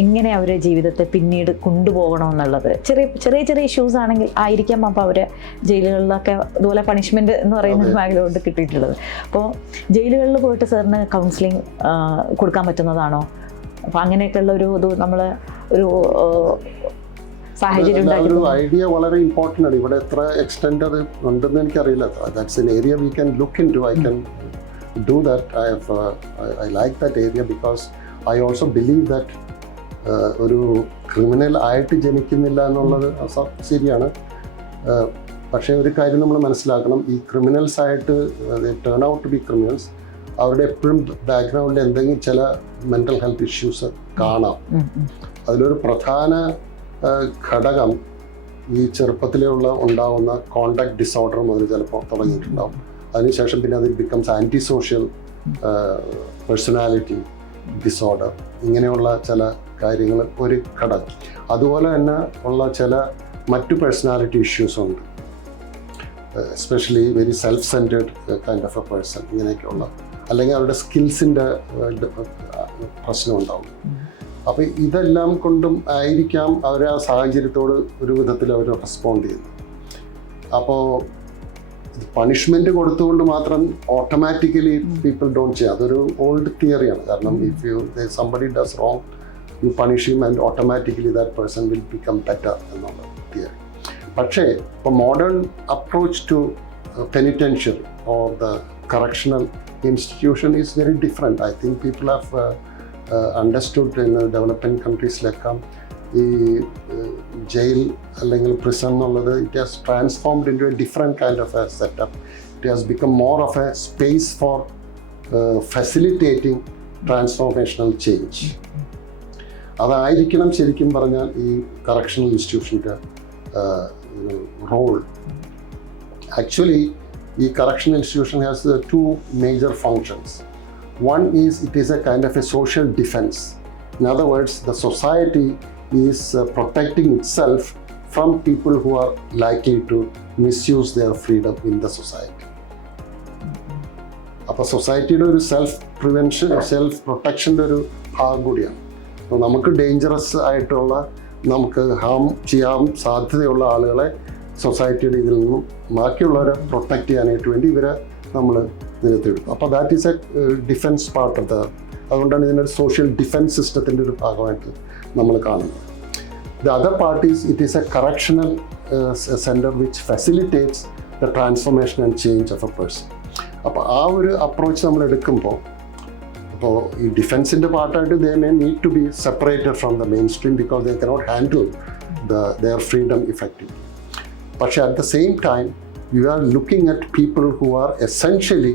എങ്ങനെ അവരെ ജീവിതത്തെ പിന്നീട് കൊണ്ടുപോകണമെന്നുള്ളത് ചെറിയ ചെറിയ ഇഷ്യൂസ് ആണെങ്കിൽ ആയിരിക്കാം അപ്പോൾ അവർ ജയിലുകളിലൊക്കെ ഇതുപോലെ പണിഷ്മെൻറ്റ് എന്ന് പറയുന്ന മേഖല കൊണ്ട് കിട്ടിയിട്ടുള്ളത്. അപ്പോൾ ജയിലുകളിൽ പോയിട്ട് സാറിന് കൗൺസിലിംഗ് കൊടുക്കാൻ പറ്റുന്നതാണോ? അപ്പോൾ അങ്ങനെയൊക്കെയുള്ള ഒരു ഇത് നമ്മൾ ഒരു സാഹചര്യം ഒരു ഐഡിയ വളരെ ഇമ്പോർട്ടൻ്റ് ആണ്. ഇവിടെ എത്ര എക്സ്റ്റെൻഡ് അത് ഉണ്ടെന്ന് എനിക്കറിയില്ല. That's an area we can look into. I can do that. I like that area because I also believe that ഒരു ക്രിമിനൽ ആയിട്ട് ജനിക്കുന്നില്ല എന്നുള്ളത് ശരിയാണ്. പക്ഷേ ഒരു കാര്യം നമ്മൾ മനസ്സിലാക്കണം, ഈ ക്രിമിനൽസ് ആയിട്ട് turn out to be criminals, അവരുടെ എപ്പോഴും ബാക്ക്ഗ്രൗണ്ടിൽ എന്തെങ്കിലും ചില മെൻ്റൽ ഹെൽത്ത് ഇഷ്യൂസ് കാണാം. അതിലൊരു പ്രധാന ഘടകം ഈ ചെറുപ്പത്തിലുള്ള ഉണ്ടാകുന്ന കോണ്ടാക്ട് ഡിസോർഡർ മുതൽ ചിലപ്പോൾ തുടങ്ങിയിട്ടുണ്ടാവും. അതിനുശേഷം പിന്നെ അതിൽ becomes anti social personality disorder, ഇങ്ങനെയുള്ള ചില കാര്യങ്ങൾ ഒരു ഘടകം. അതുപോലെ തന്നെ ഉള്ള ചില മറ്റു പേഴ്സണാലിറ്റി ഇഷ്യൂസ് ഉണ്ട്, especially very self centered kind of A person, ഇങ്ങനെയൊക്കെയുള്ള, അല്ലെങ്കിൽ അവരുടെ സ്കിൽസിൻ്റെ പ്രശ്നം ഉണ്ടാവും. അപ്പോൾ ഇതെല്ലാം കൊണ്ടും ആയിരിക്കാം അവർ ആ സാഹചര്യത്തോട് ഒരു വിധത്തിൽ അവർ റെസ്പോണ്ട് ചെയ്യുന്നത്. അപ്പോൾ പണിഷ്മെൻറ്റ് കൊടുത്തുകൊണ്ട് മാത്രം ഓട്ടോമാറ്റിക്കലി പീപ്പിൾ ഡോണ്ട് ചെയ്യാം. അതൊരു ഓൾഡ് തിയറിയാണ്. കാരണം if you somebody does wrong, you punish him and automatically that person will become better എന്നുള്ള തിയറി. പക്ഷേ ഇപ്പോൾ modern approach to penitentiary or the correctional institution is very different. I think people have understood in developing കൺട്രീസിലൊക്കെ ഈ jail അല്ലെങ്കിൽ prison എന്നുള്ളത് it has transformed in to a different kind of a setup. It has become more of a space for facilitating transformational change. അതായിരിക്കണം ശരിക്കും പറഞ്ഞാൽ ഈ correctional ഇൻസ്റ്റിറ്റ്യൂഷൻ്റെ റോൾ. ആക്ച്വലി ഈ correctional institution has two major functions. One is it is a kind of a social defense. In other words, the society is protecting itself from people who are likely to misuse their freedom in the society. അപ്പോൾ സൊസൈറ്റിയുടെ ഒരു self പ്രൊട്ടക്ഷൻ്റെ ഒരു ഭാഗം കൂടിയാണ്. അപ്പോൾ നമുക്ക് dangerous ആയിട്ടുള്ള, നമുക്ക് ഹാം ചെയ്യാൻ സാധ്യതയുള്ള ആളുകളെ സൊസൈറ്റിയുടെ ഇതിൽ നിന്നും ബാക്കിയുള്ളവരെ പ്രൊട്ടക്റ്റ് ചെയ്യാനായിട്ട് വേണ്ടി ഇവരെ നമ്മൾ നിരത്തിയെടുക്കും. അപ്പോൾ that is A defence part of the, അതുകൊണ്ടാണ് ഇതിനൊരു സോഷ്യൽ ഡിഫൻസ് സിസ്റ്റത്തിൻ്റെ ഒരു ഭാഗമായിട്ട് നമ്മൾ കാണുന്നത്. The other part is it is A correctional centre which facilitates the transformation and change of A person. അപ്പോൾ ആ ഒരു അപ്രോച്ച് നമ്മൾ എടുക്കുമ്പോൾ, അപ്പോൾ ഈ ഡിഫൻസിൻ്റെ പാർട്ടായിട്ട് they may need to be separated from the main stream because they cannot handle their freedom effective. പക്ഷേ at the same time you are looking at people who are essentially,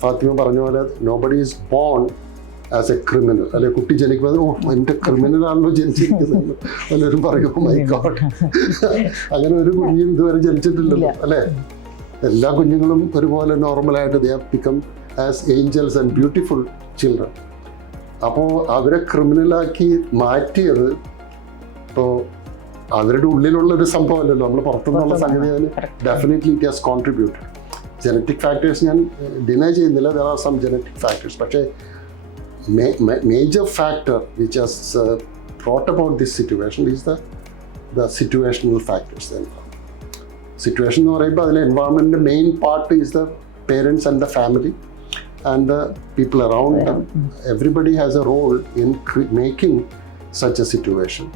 Fathima പറഞ്ഞ പോലെ nobody is born as a criminal. അല്ലെ, കുട്ടി ജനിക്കുന്നത് എൻ്റെ ക്രിമിനലാണല്ലോ ജനിച്ചിരിക്കുന്നത് എല്ലാവരും പറയും, my God, അങ്ങനെ ഒരു കുഞ്ഞും ഇതുവരെ ജനിച്ചിട്ടില്ലല്ലോ അല്ലേ. എല്ലാ കുഞ്ഞുങ്ങളും ഒരുപോലെ നോർമലായിട്ട് they have become as angels and beautiful children. അപ്പോൾ അവരെ ക്രിമിനലാക്കി മാറ്റിയത് ഇപ്പോൾ അവരുടെ ഉള്ളിലുള്ള ഒരു സംഭവമല്ലല്ലോ, നമ്മൾ പുറത്തുനിന്നുള്ള സംഗതി. അതിന് definitely it has contributed. Genetic factors ഞാൻ ഡിനൈ ചെയ്യുന്നില്ല, there are some genetic factors. പക്ഷേ major factor which has brought about this situation is the situational factors. Situation എന്ന് പറയുമ്പോൾ അതിലെ എൻവയറമെൻറ്റിൻ്റെ main part is the parents and the family and the people around them. Everybody has a role in making such a situation.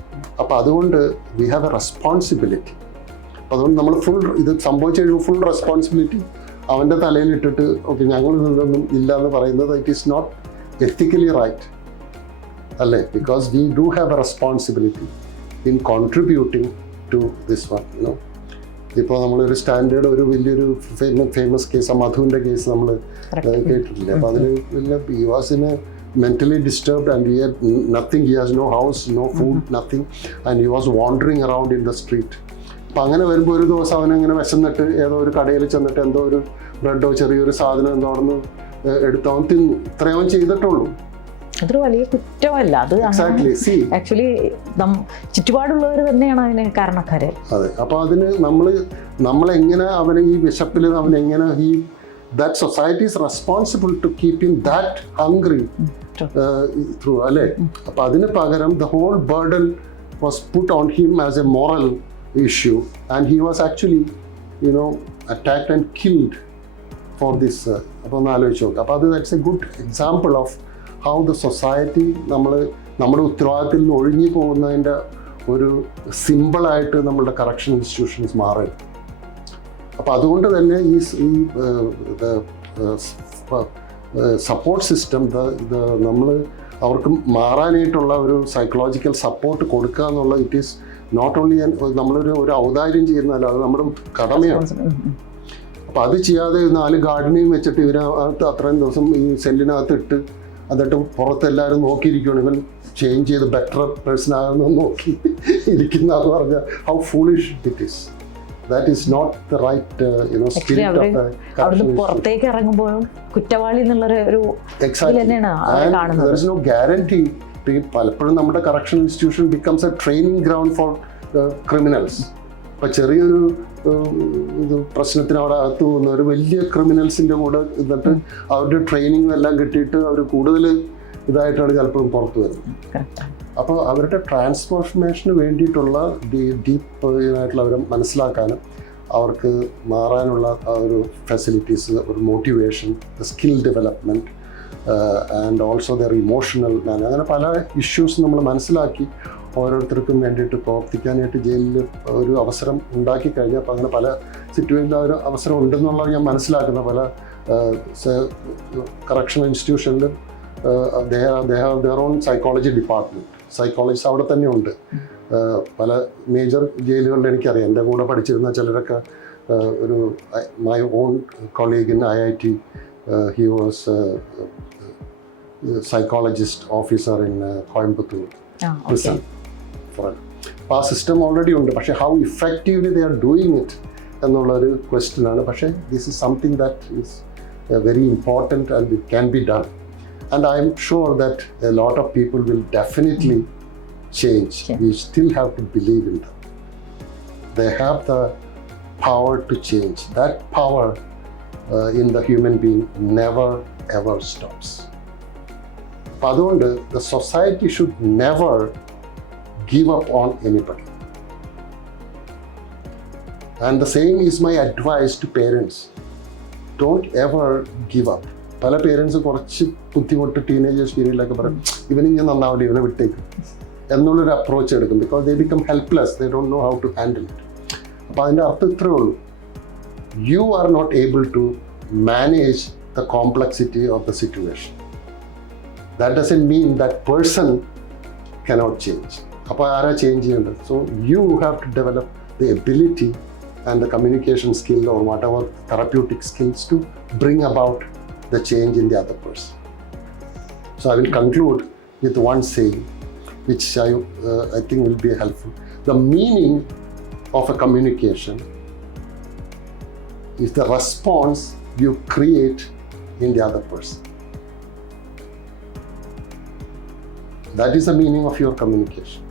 അപ്പോൾ അതുകൊണ്ട് we have a responsibility. അതുകൊണ്ട് നമ്മൾ ഇത് സംഭവിച്ച കഴിയുമ്പോൾ ഫുൾ റെസ്പോൺസിബിലിറ്റി അവൻ്റെ തലയിൽ ഇട്ടിട്ട് ഓക്കെ ഞങ്ങൾ ഇതൊന്നും ഇല്ല എന്ന് പറയുന്നത് it is not ethically right അല്ലേ? Because we do have a responsibility in contributing to this one. You know, ഇപ്പോൾ നമ്മളൊരു സ്റ്റാൻഡേർഡ് ഒരു വലിയൊരു ഫേമസ് കേസ് മധുവിൻ്റെ കേസ് നമ്മൾ കേട്ടിട്ടില്ലേ? അപ്പോൾ അതിൽ he was in A mentally disturbed and he had nothing, he has no house, no food, nothing, and he was wandering around in the street. അപ്പം അങ്ങനെ വരുമ്പോൾ ഒരു ദിവസം അവനങ്ങനെ വിശന്നിട്ട് ഏതോ ഒരു കടയിൽ ചെന്നിട്ട് എന്തോ ഒരു ബ്രെഡോ ചെറിയൊരു സാധനം എന്തോ അവിടെ എടുത്ത് അവൻ തിന്നു. ഇത്രയും അവൻ ചെയ്തിട്ടുള്ളൂ. അതൊരു വലിയ കുറ്റമല്ല അത്. ആക്ച്വലി ചുറ്റുപാടുള്ളവർ തന്നെയാണ് അതിന് കാരണക്കാര്. അതെ. അപ്പോൾ അതിന് നമ്മളെങ്ങനെ അവനെ ഈ വിശപ്പിൽ അവനെങ്ങനെ that society is responsible to keep him that hungry through, അല്ലേ? അപ്പോൾ അതിന് പകരം the whole burden was put on him as a moral issue and he was actually attacked and killed for this. അപ്പോൾ ഒന്ന് ആലോചിച്ച് നോക്കുക. അപ്പോൾ അത് that's a good example of how the society നമ്മുടെ ഉത്തരവാദിത്തത്തിൽ നിന്ന് ഒഴിഞ്ഞു പോകുന്നതിൻ്റെ ഒരു സിമ്പിളായിട്ട് നമ്മളുടെ കറക്ഷൻ ഇൻസ്റ്റിറ്റ്യൂഷൻസ് മാറും. അപ്പോൾ അതുകൊണ്ട് തന്നെ ഈ സപ്പോർട്ട് സിസ്റ്റം നമ്മൾ അവർക്ക് മാറാനായിട്ടുള്ള ഒരു സൈക്കോളജിക്കൽ സപ്പോർട്ട് കൊടുക്കുക എന്നുള്ളത് ഇറ്റ് ഈസ് നോട്ട് ഓൺലി നമ്മളൊരു ഔദാര്യം ചെയ്യുന്നതല്ല, അത് നമ്മുടെ കടമയാണ്. അപ്പോൾ അത് ചെയ്യാതെ 4 ഗാർഡനെയും വെച്ചിട്ട് ഇവരകത്ത് അത്രയും ദിവസം ഈ സെല്ലിനകത്ത് ഇട്ട് എന്നിട്ട് പുറത്തെല്ലാവരും നോക്കിയിരിക്കുകയാണ് ഇവൻ ചേഞ്ച് ചെയ്ത് ബെറ്റർ പേഴ്സൺ ആകുന്നു നോക്കി ഇരിക്കുന്നതെന്ന് പറഞ്ഞാൽ how foolish it is. That is not the right spirit of the correction. പുറത്തേക്ക് ഇറങ്ങുമ്പോഴും കുറ്റവാളി എന്നുള്ളൊരു തന്നെയാണ് കാണുന്നത്. There is no guarantee. പലപ്പോഴും നമ്മുടെ correction institution becomes A training ground four criminals. ഇപ്പം ചെറിയൊരു ഇത് പ്രശ്നത്തിന് അവിടെ അകത്ത് പോകുന്ന ഒരു വലിയ ക്രിമിനൽസിൻ്റെ കൂടെ എന്നിട്ട് അവരുടെ ട്രെയിനിങ്ങും എല്ലാം കിട്ടിയിട്ട് അവർ കൂടുതൽ ഇതായിട്ടാണ് ചിലപ്പോഴും പുറത്തു വരുന്നത്. അപ്പോൾ അവരുടെ ട്രാൻസ്ഫോർമേഷന് വേണ്ടിയിട്ടുള്ള ഡീപ്പ് ആയിട്ടുള്ള അവരെ മനസ്സിലാക്കാനും അവർക്ക് മാറാനുള്ള ഒരു ഫെസിലിറ്റീസ്, ഒരു motivation, skill development and also there emotional അങ്ങനെ പല ഇഷ്യൂസ് നമ്മൾ മനസ്സിലാക്കി ഓരോരുത്തർക്കും വേണ്ടിയിട്ട് പ്രവർത്തിക്കാനായിട്ട് ജയിലിൽ ഒരു അവസരം ഉണ്ടാക്കി കഴിഞ്ഞാൽ അപ്പോൾ അങ്ങനെ പല സിറ്റുവേഷനിൽ ഒരു അവസരം ഉണ്ടെന്നുള്ളത് ഞാൻ മനസ്സിലാക്കുന്ന പല കറക്ഷൻ ഇൻസ്റ്റിറ്റ്യൂഷനിൽ they have their own psychology department. സൈക്കോളജിസ്റ്റ് അവിടെ തന്നെ ഉണ്ട്. പല മേജർ ജയിലുകളിൽ എനിക്കറിയാം. എൻ്റെ കൂടെ പഠിച്ചിരുന്ന ചിലരൊക്കെ ഒരു my own colleague in IIT, he was psychologist officer in Coimbatore prison. അപ്പോൾ ആ സിസ്റ്റം ഓൾറെഡി ഉണ്ട്. പക്ഷേ how effectively they are doing it എന്നുള്ളൊരു ക്വസ്റ്റ്യനാണ്. പക്ഷേ this is something that is very important and it can be done. And I am sure that a lot of people will definitely change. We still have to believe in them. They have the power to change. That power in the human being never ever stops. അതുകൊണ്ട് the society should never give up on anybody. And the same is my advice to parents. Don't ever give up. പല parents കുറച്ച് ബുദ്ധിമുട്ട് teenagers പീരീഡിലൊക്കെ പറയും ഇവന് ഞാൻ നന്നാവില്ല, ഇവനെ വിട്ടേക്കും എന്നുള്ളൊരു അപ്രോച്ച് എടുക്കും. Because they become helpless, they don't know how to handle it. അപ്പോൾ അതിൻ്റെ അർത്ഥം ഇത്രയേ ഉള്ളൂ, you are not able to manage the complexity of the situation. That doesn't mean that person cannot change. അപ്പോൾ ആരാ ചേഞ്ച് ചെയ്യേണ്ടത്? So you have to develop the ability and the communication skill or whatever therapeutic skills to bring about the change in the other person. So I will conclude with one saying which I think will be helpful. The meaning of a communication is the response you create in the other person. That is the meaning of your communication.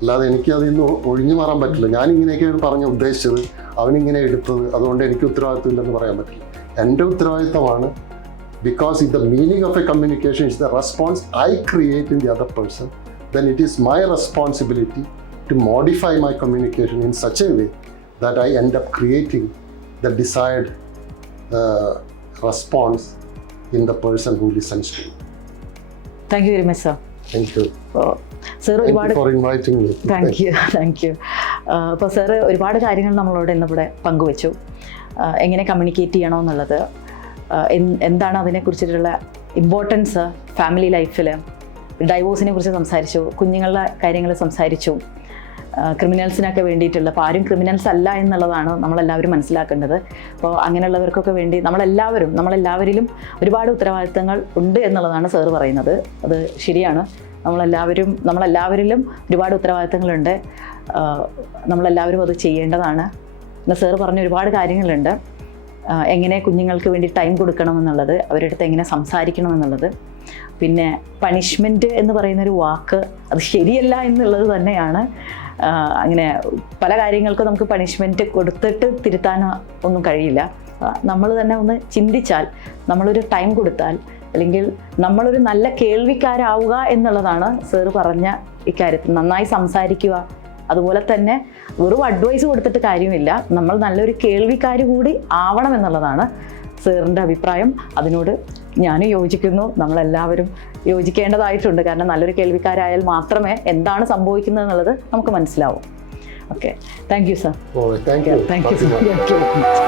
അല്ലാതെ എനിക്ക് അതിൽ നിന്ന് ഒഴിഞ്ഞു മാറാൻ പറ്റില്ല. ഞാൻ ഇങ്ങനെയൊക്കെയാണ് പറഞ്ഞ് ഉദ്ദേശിച്ചത്, അവനിങ്ങനെ എടുത്തത്, അതുകൊണ്ട് എനിക്ക് ഉത്തരവാദിത്വം ഇല്ലെന്ന് പറയാൻ പറ്റില്ല. എൻ്റെ ഉത്തരവാദിത്തമാണ്. Because if the meaning of a communication is the response I create in the other person, then it is my responsibility to modify my communication in such a way that I end up creating the desired response in the person who listens to me. Thank you very much, sir. Thank you. Sir, Thank you for inviting me. Thank you. അപ്പോൾ sir ഒരുപാട് കാര്യങ്ങൾ നമ്മളോട് ഇന്നിവിടെ പങ്കുവച്ചു. എങ്ങനെ communicate ചെയ്യണമെന്നുള്ളത്, എന്താണ് അതിനെക്കുറിച്ചിട്ടുള്ള importance family ലൈഫിൽ, ഡൈവോഴ്സിനെ കുറിച്ച് സംസാരിച്ചു, കുഞ്ഞുങ്ങളുടെ കാര്യങ്ങൾ സംസാരിച്ചു, ക്രിമിനൽസിനൊക്കെ വേണ്ടിയിട്ടുള്ള, അപ്പോൾ ആരും ക്രിമിനൽസ് അല്ല എന്നുള്ളതാണ് നമ്മളെല്ലാവരും മനസ്സിലാക്കേണ്ടത്. അപ്പോൾ അങ്ങനെയുള്ളവർക്കൊക്കെ വേണ്ടി നമ്മളെല്ലാവരിലും ഒരുപാട് ഉത്തരവാദിത്തങ്ങൾ ഉണ്ട് എന്നുള്ളതാണ് സാറ് പറയുന്നത്. അത് ശരിയാണ്. നമ്മളെല്ലാവരിലും ഒരുപാട് ഉത്തരവാദിത്തങ്ങളുണ്ട്. നമ്മളെല്ലാവരും അത് ചെയ്യേണ്ടതാണ്. ഇന്ന് സാറ് പറഞ്ഞ ഒരുപാട് കാര്യങ്ങളുണ്ട്. എങ്ങനെ കുഞ്ഞുങ്ങൾക്ക് വേണ്ടി ടൈം കൊടുക്കണമെന്നുള്ളത്, അവരുടെ അടുത്ത് എങ്ങനെ സംസാരിക്കണമെന്നുള്ളത്, പിന്നെ പണിഷ്മെൻറ്റ് എന്ന് പറയുന്നൊരു വാക്ക് അത് ശരിയല്ല എന്നുള്ളത് തന്നെയാണ്. അങ്ങനെ പല കാര്യങ്ങൾക്കും നമുക്ക് പണിഷ്മെൻറ്റ് കൊടുത്തിട്ട് തിരുത്താൻ ഒന്നും കഴിയില്ല. നമ്മൾ തന്നെ ഒന്ന് ചിന്തിച്ചാൽ, നമ്മളൊരു ടൈം കൊടുത്താൽ, അല്ലെങ്കിൽ നമ്മളൊരു നല്ല കേൾവിക്കാരാവുക എന്നുള്ളതാണ് സാറ് പറഞ്ഞ ഇക്കാര്യത്തിൽ. നന്നായി സംസാരിക്കുക, അതുപോലെ തന്നെ വെറും അഡ്വൈസ് കൊടുത്തിട്ട് കാര്യമില്ല, നമ്മൾ നല്ലൊരു കേൾവിക്കാർ കൂടി ആവണം എന്നുള്ളതാണ് സാറിൻ്റെ അഭിപ്രായം. അതിനോട് ഞാനും യോജിക്കുന്നു, നമ്മളെല്ലാവരും യോജിക്കേണ്ടതായിട്ടുണ്ട്. കാരണം നല്ലൊരു കേൾവിക്കാരായാൽ മാത്രമേ എന്താണ് സംഭവിക്കുന്നത് എന്നുള്ളത് നമുക്ക് മനസ്സിലാവും. Okay, thank you sir. Thank you. Thank you.